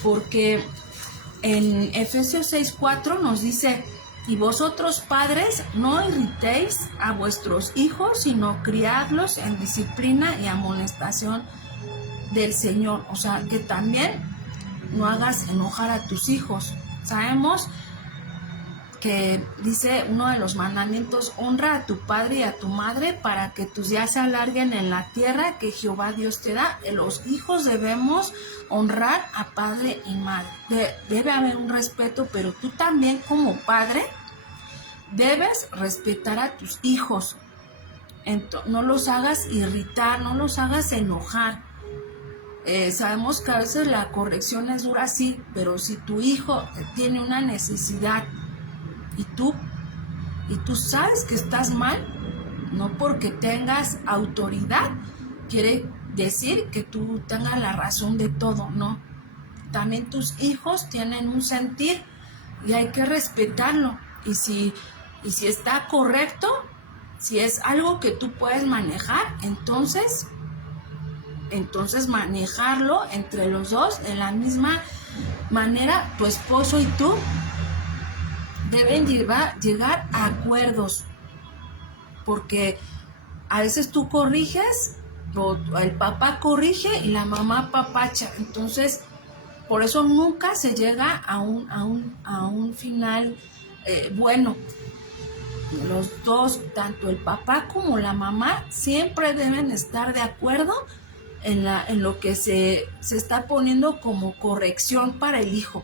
porque en Efesios 6:4 nos dice: y vosotros padres, no irritéis a vuestros hijos, sino criadlos en disciplina y amonestación del Señor. O sea, que también no hagas enojar a tus hijos. Sabemos que dice uno de los mandamientos: honra a tu padre y a tu madre para que tus días se alarguen en la tierra que Jehová Dios te da. Los hijos debemos honrar a padre y madre. Debe haber un respeto, pero tú también como padre debes respetar a tus hijos. No los hagas irritar, no los hagas enojar. Sabemos que a veces la corrección es dura, sí, pero si tu hijo tiene una necesidad y tú sabes que estás mal, no porque tengas autoridad quiere decir que tú tengas la razón de todo, no. También tus hijos tienen un sentir y hay que respetarlo. Y si está correcto, si es algo que tú puedes manejar, entonces manejarlo entre los dos de la misma manera. Tu esposo y tú deben llegar a acuerdos, porque a veces tú corriges, o el papá corrige y la mamá papacha. Entonces, por eso nunca se llega a un final bueno. Los dos, tanto el papá como la mamá, siempre deben estar de acuerdo en lo que se está poniendo como corrección para el hijo.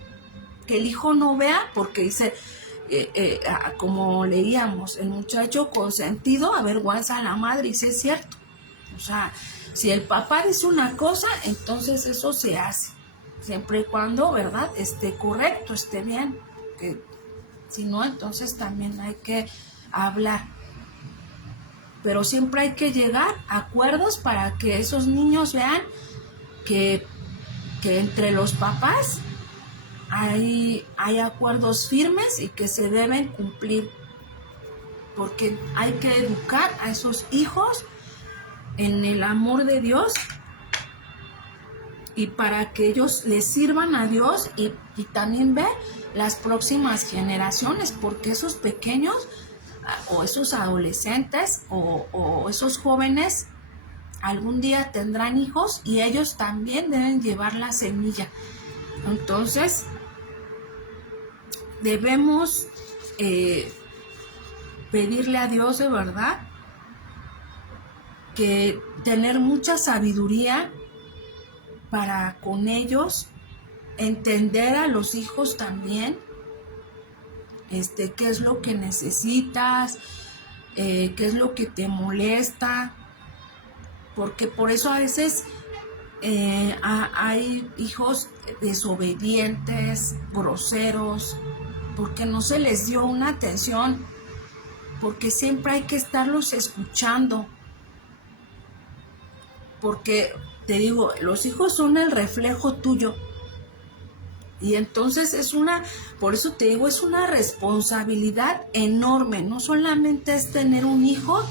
Que el hijo no vea, porque dice, como leíamos, el muchacho consentido avergüenza a la madre, y sí es cierto. O sea, si el papá dice una cosa, entonces eso se hace, siempre y cuando, ¿verdad?, esté correcto, esté bien. Que si no, entonces también hay que hablar. Pero siempre hay que llegar a acuerdos para que esos niños vean que entre los papás hay acuerdos firmes y que se deben cumplir, porque hay que educar a esos hijos en el amor de Dios y para que ellos les sirvan a Dios y también ver las próximas generaciones, porque esos pequeños o esos adolescentes o esos jóvenes algún día tendrán hijos y ellos también deben llevar la semilla. Entonces debemos pedirle a Dios de verdad que tener mucha sabiduría para con ellos, entender a los hijos también, qué es lo que necesitas, qué es lo que te molesta, porque por eso a veces hay hijos desobedientes, groseros, porque no se les dio una atención, porque siempre hay que estarlos escuchando, porque te digo, los hijos son el reflejo tuyo. Y entonces por eso te digo, es una responsabilidad enorme. No solamente es tener un hijo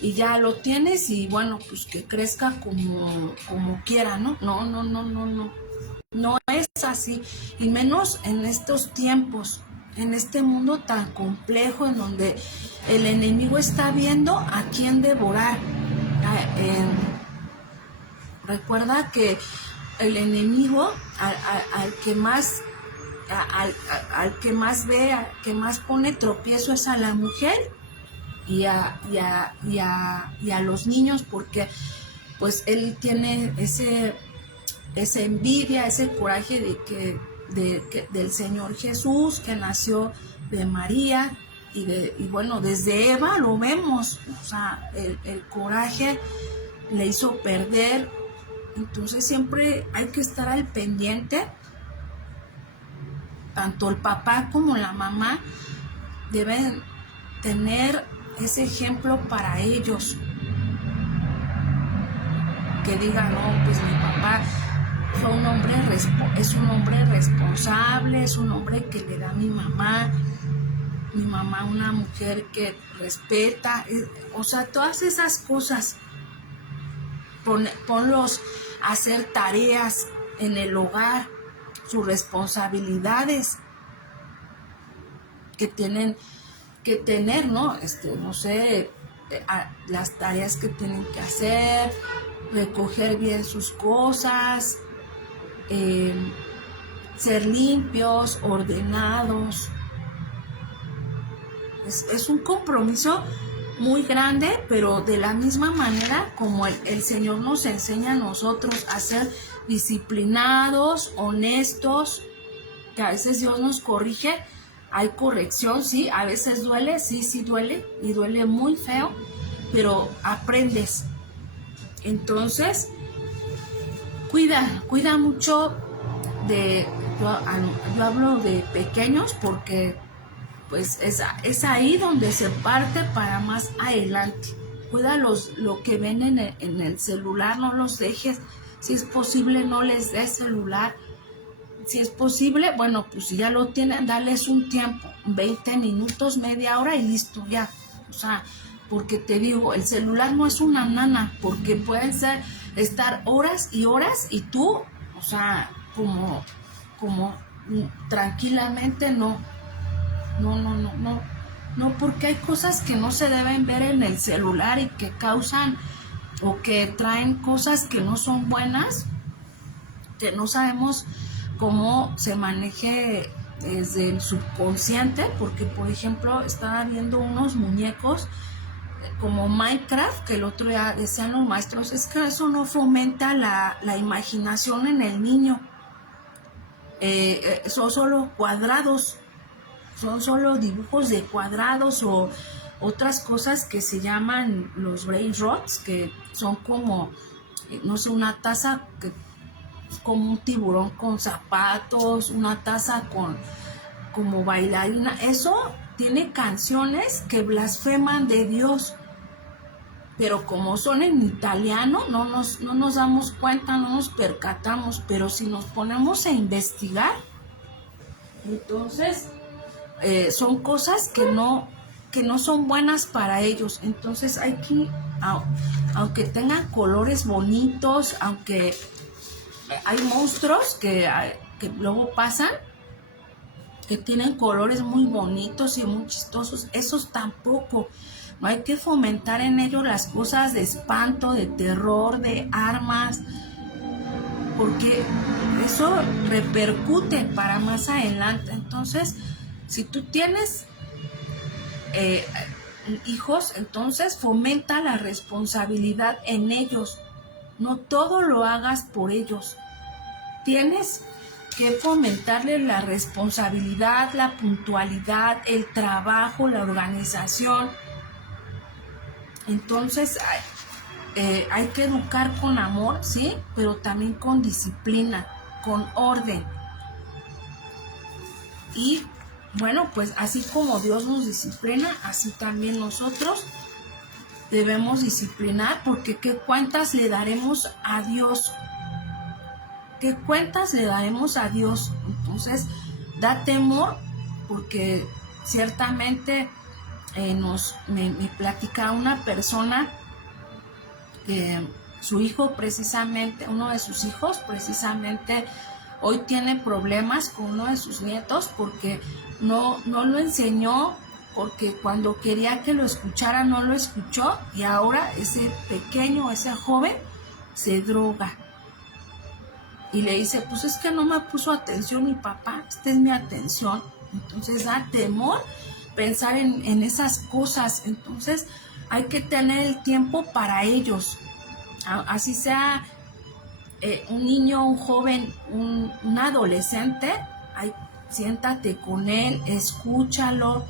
y ya lo tienes y bueno, pues que crezca como quiera, ¿no? No, no, no, no, no. No es así, y menos en estos tiempos, en este mundo tan complejo en donde el enemigo está viendo a quién devorar. Recuerda que el enemigo al que más al que más ve, al que más pone tropiezo es a la mujer y a los niños, porque pues él tiene esa envidia, ese coraje del Señor Jesús, que nació de María, y bueno, desde Eva lo vemos, o sea, el coraje le hizo perder. Entonces siempre hay que estar al pendiente, tanto el papá como la mamá deben tener ese ejemplo para ellos, que digan, no, pues mi papá fue un hombre, es un hombre responsable, es un hombre que le da a mi mamá una mujer que respeta, o sea, todas esas cosas, ponlos a hacer tareas en el hogar, sus responsabilidades que tienen que tener, ¿no? No sé, las tareas que tienen que hacer, recoger bien sus cosas, ser limpios, ordenados. Es un compromiso muy grande, pero de la misma manera como el Señor nos enseña a nosotros a ser disciplinados, honestos, que a veces Dios nos corrige, hay corrección, sí, a veces duele, sí duele, y duele muy feo, pero aprendes. Entonces, cuida mucho yo hablo de pequeños porque pues es ahí donde se parte para más adelante. Cuida lo que ven en el celular, no los dejes, si es posible no les des celular, si es posible, bueno, pues si ya lo tienen, dales un tiempo, 20 minutos, media hora y listo, ya, o sea, porque te digo, el celular no es una nana, porque pueden estar horas y horas y tú, o sea, como tranquilamente no, porque hay cosas que no se deben ver en el celular y que causan o que traen cosas que no son buenas, que no sabemos cómo se maneje desde el subconsciente, porque por ejemplo estaba viendo unos muñecos como Minecraft, que el otro día decían los maestros, es que eso no fomenta la imaginación en el niño, son solo cuadrados, son solo dibujos de cuadrados o otras cosas que se llaman los brain rots, que son como, no sé, una taza que es como un tiburón con zapatos, una taza como bailarina. Eso tiene canciones que blasfeman de Dios, pero como son en italiano no nos damos cuenta, no nos percatamos, pero si nos ponemos a investigar, entonces son cosas que no son buenas para ellos. Entonces hay que, aunque tengan colores bonitos, aunque hay monstruos que luego pasan, que tienen colores muy bonitos y muy chistosos, esos tampoco. No hay que fomentar en ellos las cosas de espanto, de terror, de armas, porque eso repercute para más adelante. Entonces, si tú tienes hijos, entonces fomenta la responsabilidad en ellos. No todo lo hagas por ellos. Tienes que fomentarle la responsabilidad, la puntualidad, el trabajo, la organización. Entonces hay que educar con amor, ¿sí? Pero también con disciplina, con orden. Y bueno, pues así como Dios nos disciplina, así también nosotros debemos disciplinar, porque ¿qué cuentas le daremos a Dios? ¿Qué cuentas le daremos a Dios? Entonces, da temor, porque ciertamente me platica una persona que su hijo precisamente, uno de sus hijos precisamente hoy tiene problemas con uno de sus nietos porque no lo enseñó, porque cuando quería que lo escuchara no lo escuchó y ahora ese pequeño, ese joven se droga. Y le dice, pues es que no me puso atención mi papá, esta es mi atención. Entonces da temor pensar en esas cosas. Entonces hay que tener el tiempo para ellos. Así sea un niño, un joven, un adolescente, siéntate con él, escúchalo,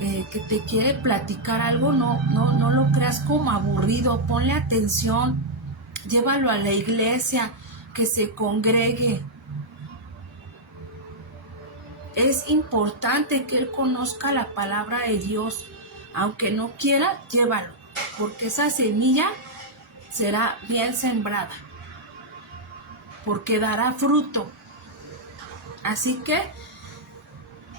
que te quiere platicar algo, no lo creas como aburrido, ponle atención, llévalo a la iglesia, que se congregue. Es importante que él conozca la palabra de Dios, aunque no quiera, llévalo, porque esa semilla será bien sembrada, porque dará fruto. Así que,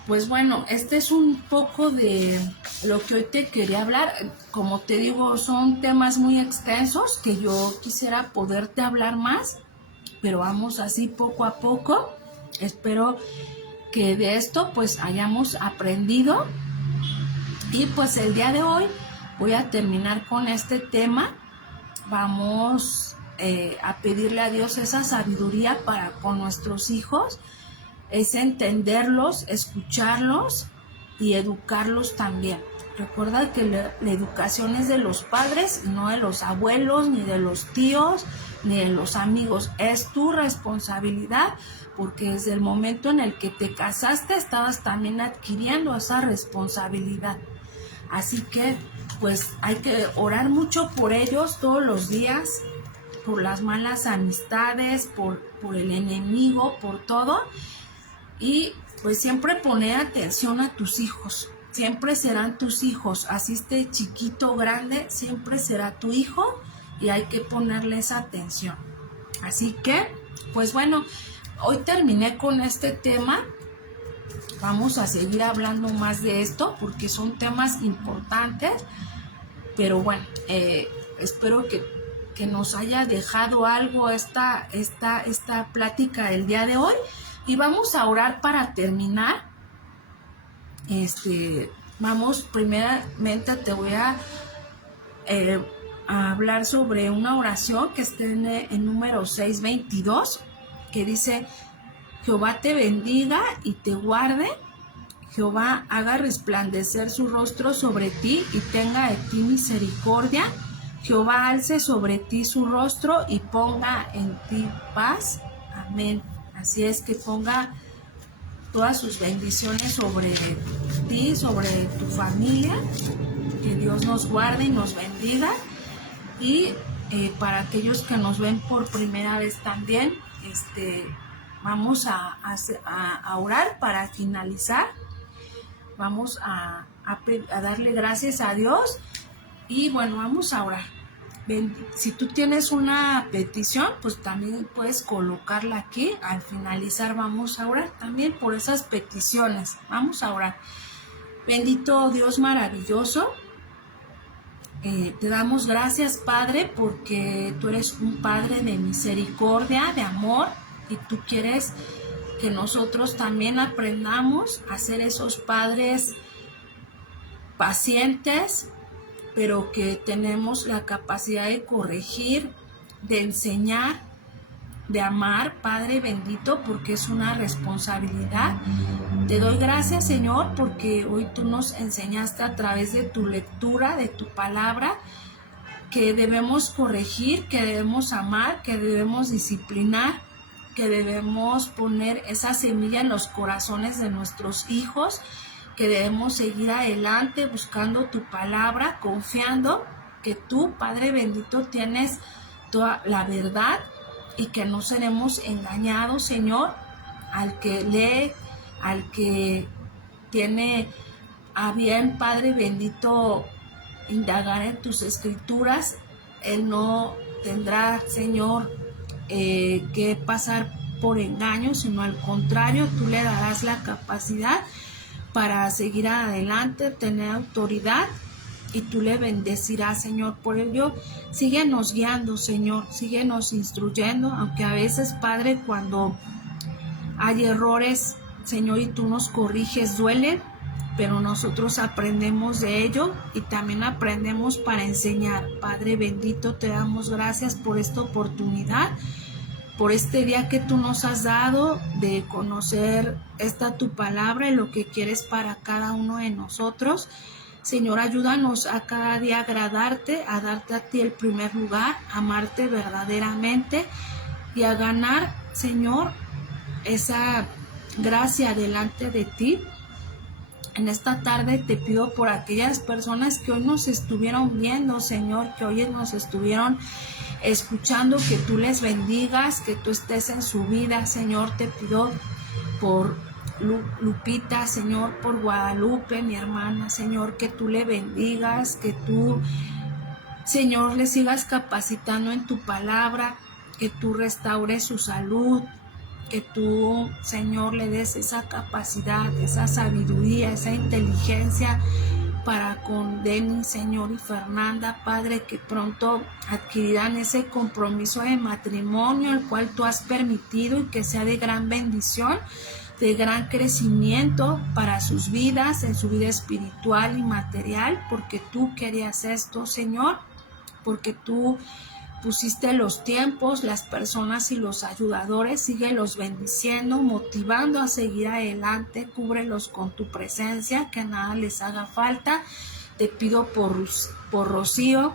pues bueno, este es un poco de lo que hoy te quería hablar. Como te digo, son temas muy extensos que yo quisiera poderte hablar más, pero vamos así poco a poco. Espero que de esto pues hayamos aprendido. Y pues el día de hoy voy a terminar con este tema. Vamos a pedirle a Dios esa sabiduría para con nuestros hijos, es entenderlos, escucharlos y educarlos también. Recuerda que la educación es de los padres, no de los abuelos, ni de los tíos, ni de los amigos. Es tu responsabilidad, porque desde el momento en el que te casaste estabas también adquiriendo esa responsabilidad. Así que pues hay que orar mucho por ellos todos los días, por las malas amistades, por el enemigo, por todo. Y pues siempre poner atención a tus hijos. Siempre serán tus hijos, así esté chiquito o grande, siempre será tu hijo y hay que ponerle esa atención. Así que, pues bueno, hoy terminé con este tema. Vamos a seguir hablando más de esto porque son temas importantes. Pero bueno, espero que nos haya dejado algo esta plática del día de hoy. Y vamos a orar para terminar. Vamos, primeramente te voy a hablar sobre una oración que está en número 622, que dice: Jehová te bendiga y te guarde. Jehová haga resplandecer su rostro sobre ti y tenga de ti misericordia. Jehová alce sobre ti su rostro y ponga en ti paz. Amén. Así es, que ponga todas sus bendiciones sobre ti, sobre tu familia. Que Dios nos guarde y nos bendiga. Y para aquellos que nos ven por primera vez también, vamos a orar para finalizar. Vamos a darle gracias a Dios. Y bueno, vamos a orar. Si tú tienes una petición, pues también puedes colocarla aquí. Al finalizar vamos a orar también por esas peticiones. Vamos a orar. Bendito Dios maravilloso, te damos gracias, Padre, porque tú eres un Padre de misericordia, de amor, y tú quieres que nosotros también aprendamos a ser esos padres pacientes, pero que tenemos la capacidad de corregir, de enseñar, de amar, Padre bendito, porque es una responsabilidad. Te doy gracias, Señor, porque hoy tú nos enseñaste a través de tu lectura, de tu palabra, que debemos corregir, que debemos amar, que debemos disciplinar, que debemos poner esa semilla en los corazones de nuestros hijos, que debemos seguir adelante buscando tu palabra, confiando que tú, Padre bendito, tienes toda la verdad y que no seremos engañados, Señor. Al que lee, al que tiene a bien, Padre bendito, indagar en tus escrituras, él no tendrá, Señor, que pasar por engaño, sino al contrario, tú le darás la capacidad para seguir adelante, tener autoridad, y tú le bendecirás, Señor. Por ello, síguenos guiando, Señor, síguenos instruyendo, aunque a veces, Padre, cuando hay errores, Señor, y tú nos corriges, duele, pero nosotros aprendemos de ello y también aprendemos para enseñar. Padre bendito, te damos gracias por esta oportunidad, por este día que tú nos has dado de conocer tu palabra y lo que quieres para cada uno de nosotros. Señor, ayúdanos a cada día agradarte, a darte a ti el primer lugar, a amarte verdaderamente y a ganar, Señor, esa gracia delante de ti. En esta tarde te pido por aquellas personas que hoy nos estuvieron viendo, Señor, que hoy nos estuvieron escuchando, que tú les bendigas, que tú estés en su vida, Señor. Te pido por Lupita, Señor, por Guadalupe, mi hermana, Señor, que tú le bendigas, que tú, Señor, le sigas capacitando en tu palabra, que tú restaures su salud, que tú, Señor, le des esa capacidad, esa sabiduría, esa inteligencia para con Denis, Señor, y Fernanda, Padre, que pronto adquirirán ese compromiso de matrimonio, el cual tú has permitido, y que sea de gran bendición, de gran crecimiento para sus vidas, en su vida espiritual y material, porque tú querías esto, Señor, porque tú pusiste los tiempos, las personas y los ayudadores. Síguelos bendiciendo, motivando a seguir adelante, cúbrelos con tu presencia, que nada les haga falta. Te pido por Rocío,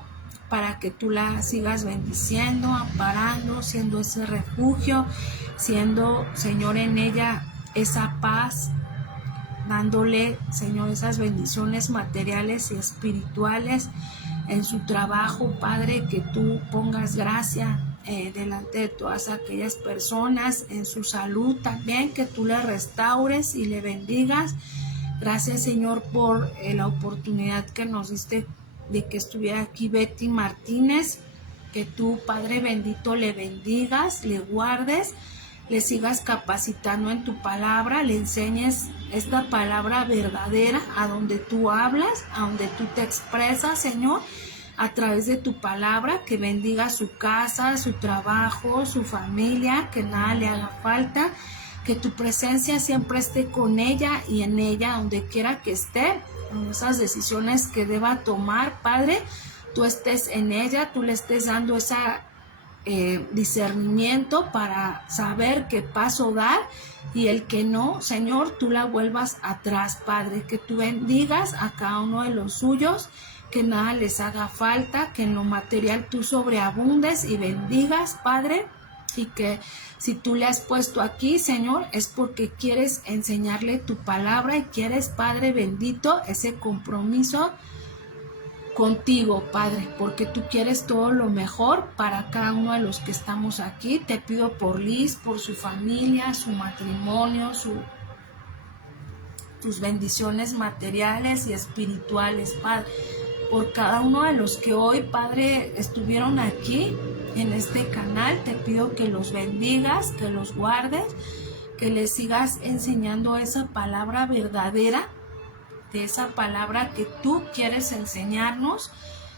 para que tú la sigas bendiciendo, amparando, siendo ese refugio, siendo, Señor, en ella esa paz, dándole, Señor, esas bendiciones materiales y espirituales en su trabajo, Padre, que tú pongas gracia delante de todas aquellas personas, en su salud también, que tú le restaures y le bendigas. Gracias, Señor, por la oportunidad que nos diste de que estuviera aquí Betty Martínez, que tú, Padre bendito, le bendigas, le guardes, le sigas capacitando en tu palabra, le enseñes esta palabra verdadera a donde tú hablas, a donde tú te expresas, Señor, a través de tu palabra, que bendiga su casa, su trabajo, su familia, que nada le haga falta, que tu presencia siempre esté con ella y en ella, donde quiera que esté, en esas decisiones que deba tomar, Padre, tú estés en ella, tú le estés dando esa discernimiento para saber qué paso dar, y el que no, Señor, tú la vuelvas atrás, Padre, que tú bendigas a cada uno de los suyos, que nada les haga falta, que en lo material tú sobreabundes y bendigas, Padre, y que si tú le has puesto aquí, Señor, es porque quieres enseñarle tu palabra y quieres, Padre bendito, ese compromiso contigo, Padre, porque tú quieres todo lo mejor para cada uno de los que estamos aquí. Te pido por Liz, por su familia, su matrimonio, tus bendiciones materiales y espirituales, Padre, por cada uno de los que hoy, Padre, estuvieron aquí en este canal. Te pido que los bendigas, que los guardes, que les sigas enseñando esa palabra verdadera, de esa palabra que tú quieres enseñarnos.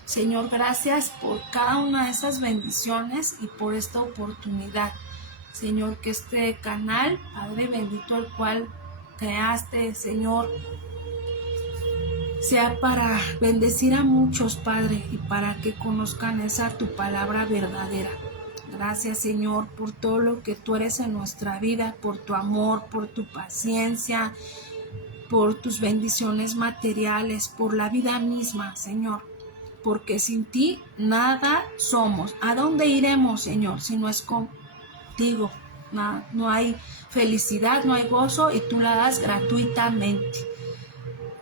Señor, gracias por cada una de esas bendiciones y por esta oportunidad. Señor, que este canal, Padre bendito, el cual creaste, Señor, sea para bendecir a muchos, Padre, y para que conozcan esa tu palabra verdadera. Gracias, Señor, por todo lo que tú eres en nuestra vida, por tu amor, por tu paciencia, por tus bendiciones materiales, por la vida misma, Señor, porque sin ti nada somos. ¿A dónde iremos, Señor, si no es contigo? No hay felicidad, no hay gozo, y tú la das gratuitamente.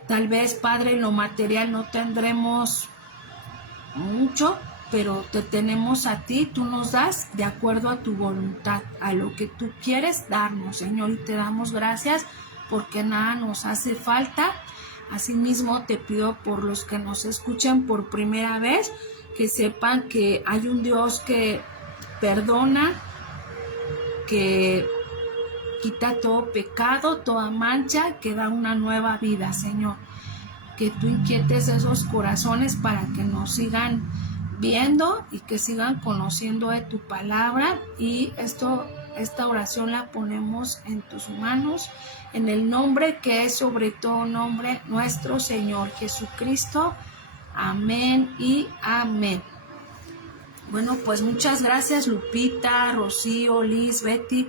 Tal vez, Padre, en lo material no tendremos mucho, pero te tenemos a ti, tú nos das de acuerdo a tu voluntad, a lo que tú quieres darnos, Señor, y te damos gracias porque nada nos hace falta. Asimismo, te pido por los que nos escuchan por primera vez, que sepan que hay un Dios que perdona, que quita todo pecado, toda mancha, que da una nueva vida, Señor. Que tú inquietes esos corazones para que nos sigan viendo y que sigan conociendo de tu palabra. Y esta oración la ponemos en tus manos, en el nombre que es sobre todo nombre, nuestro Señor Jesucristo. Amén y amén. Bueno, pues muchas gracias, Lupita, Rocío, Liz, Betty,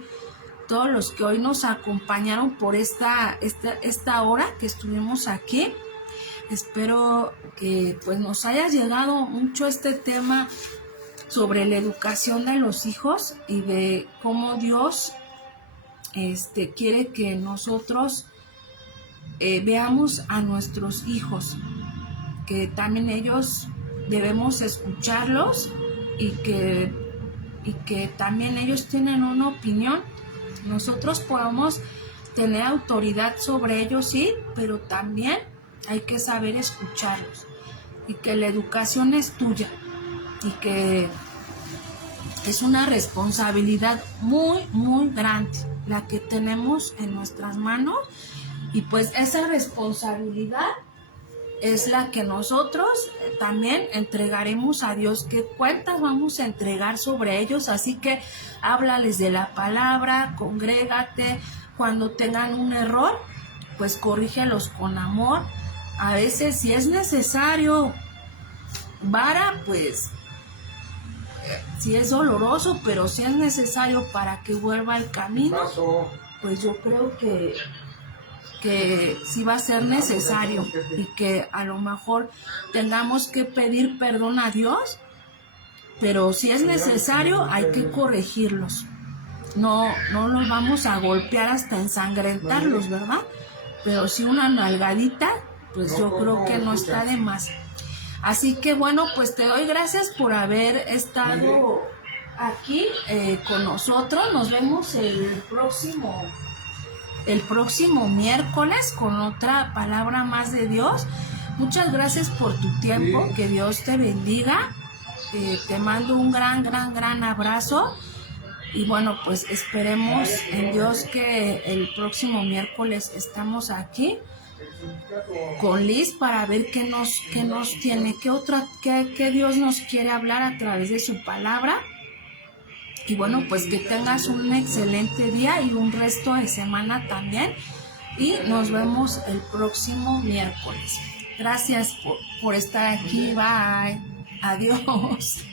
todos los que hoy nos acompañaron por esta hora que estuvimos aquí. Espero que pues nos haya llegado mucho este tema sobre la educación de los hijos y de cómo Dios quiere que nosotros veamos a nuestros hijos, que también ellos debemos escucharlos y que también ellos tienen una opinión. Nosotros podemos tener autoridad sobre ellos, sí, pero también hay que saber escucharlos, y que la educación es tuya y que es una responsabilidad muy, muy grande la que tenemos en nuestras manos, y pues esa responsabilidad es la que nosotros también entregaremos a Dios. ¿Qué cuentas vamos a entregar sobre ellos? Así que háblales de la palabra, congrégate. Cuando tengan un error, pues corrígelos con amor. A veces, si es necesario vara, pues si es doloroso, pero si es necesario para que vuelva al camino, pues yo creo que sí va a ser necesario, y que a lo mejor tengamos que pedir perdón a Dios, pero si es necesario hay que corregirlos. No los vamos a golpear hasta ensangrentarlos, ¿verdad? Pero si una nalgadita, pues yo creo que no está de más. Así que bueno, pues te doy gracias por haber estado aquí con nosotros. Nos vemos el próximo miércoles con otra palabra más de Dios. Muchas gracias por tu tiempo, que Dios te bendiga. Te mando un gran abrazo. Y bueno, pues esperemos en Dios que el próximo miércoles estamos aquí con Liz para ver qué nos tiene, qué Dios nos quiere hablar a través de su palabra. Y bueno, pues que tengas un excelente día y un resto de semana también. Y nos vemos el próximo miércoles. Gracias por estar aquí. Bye. Adiós.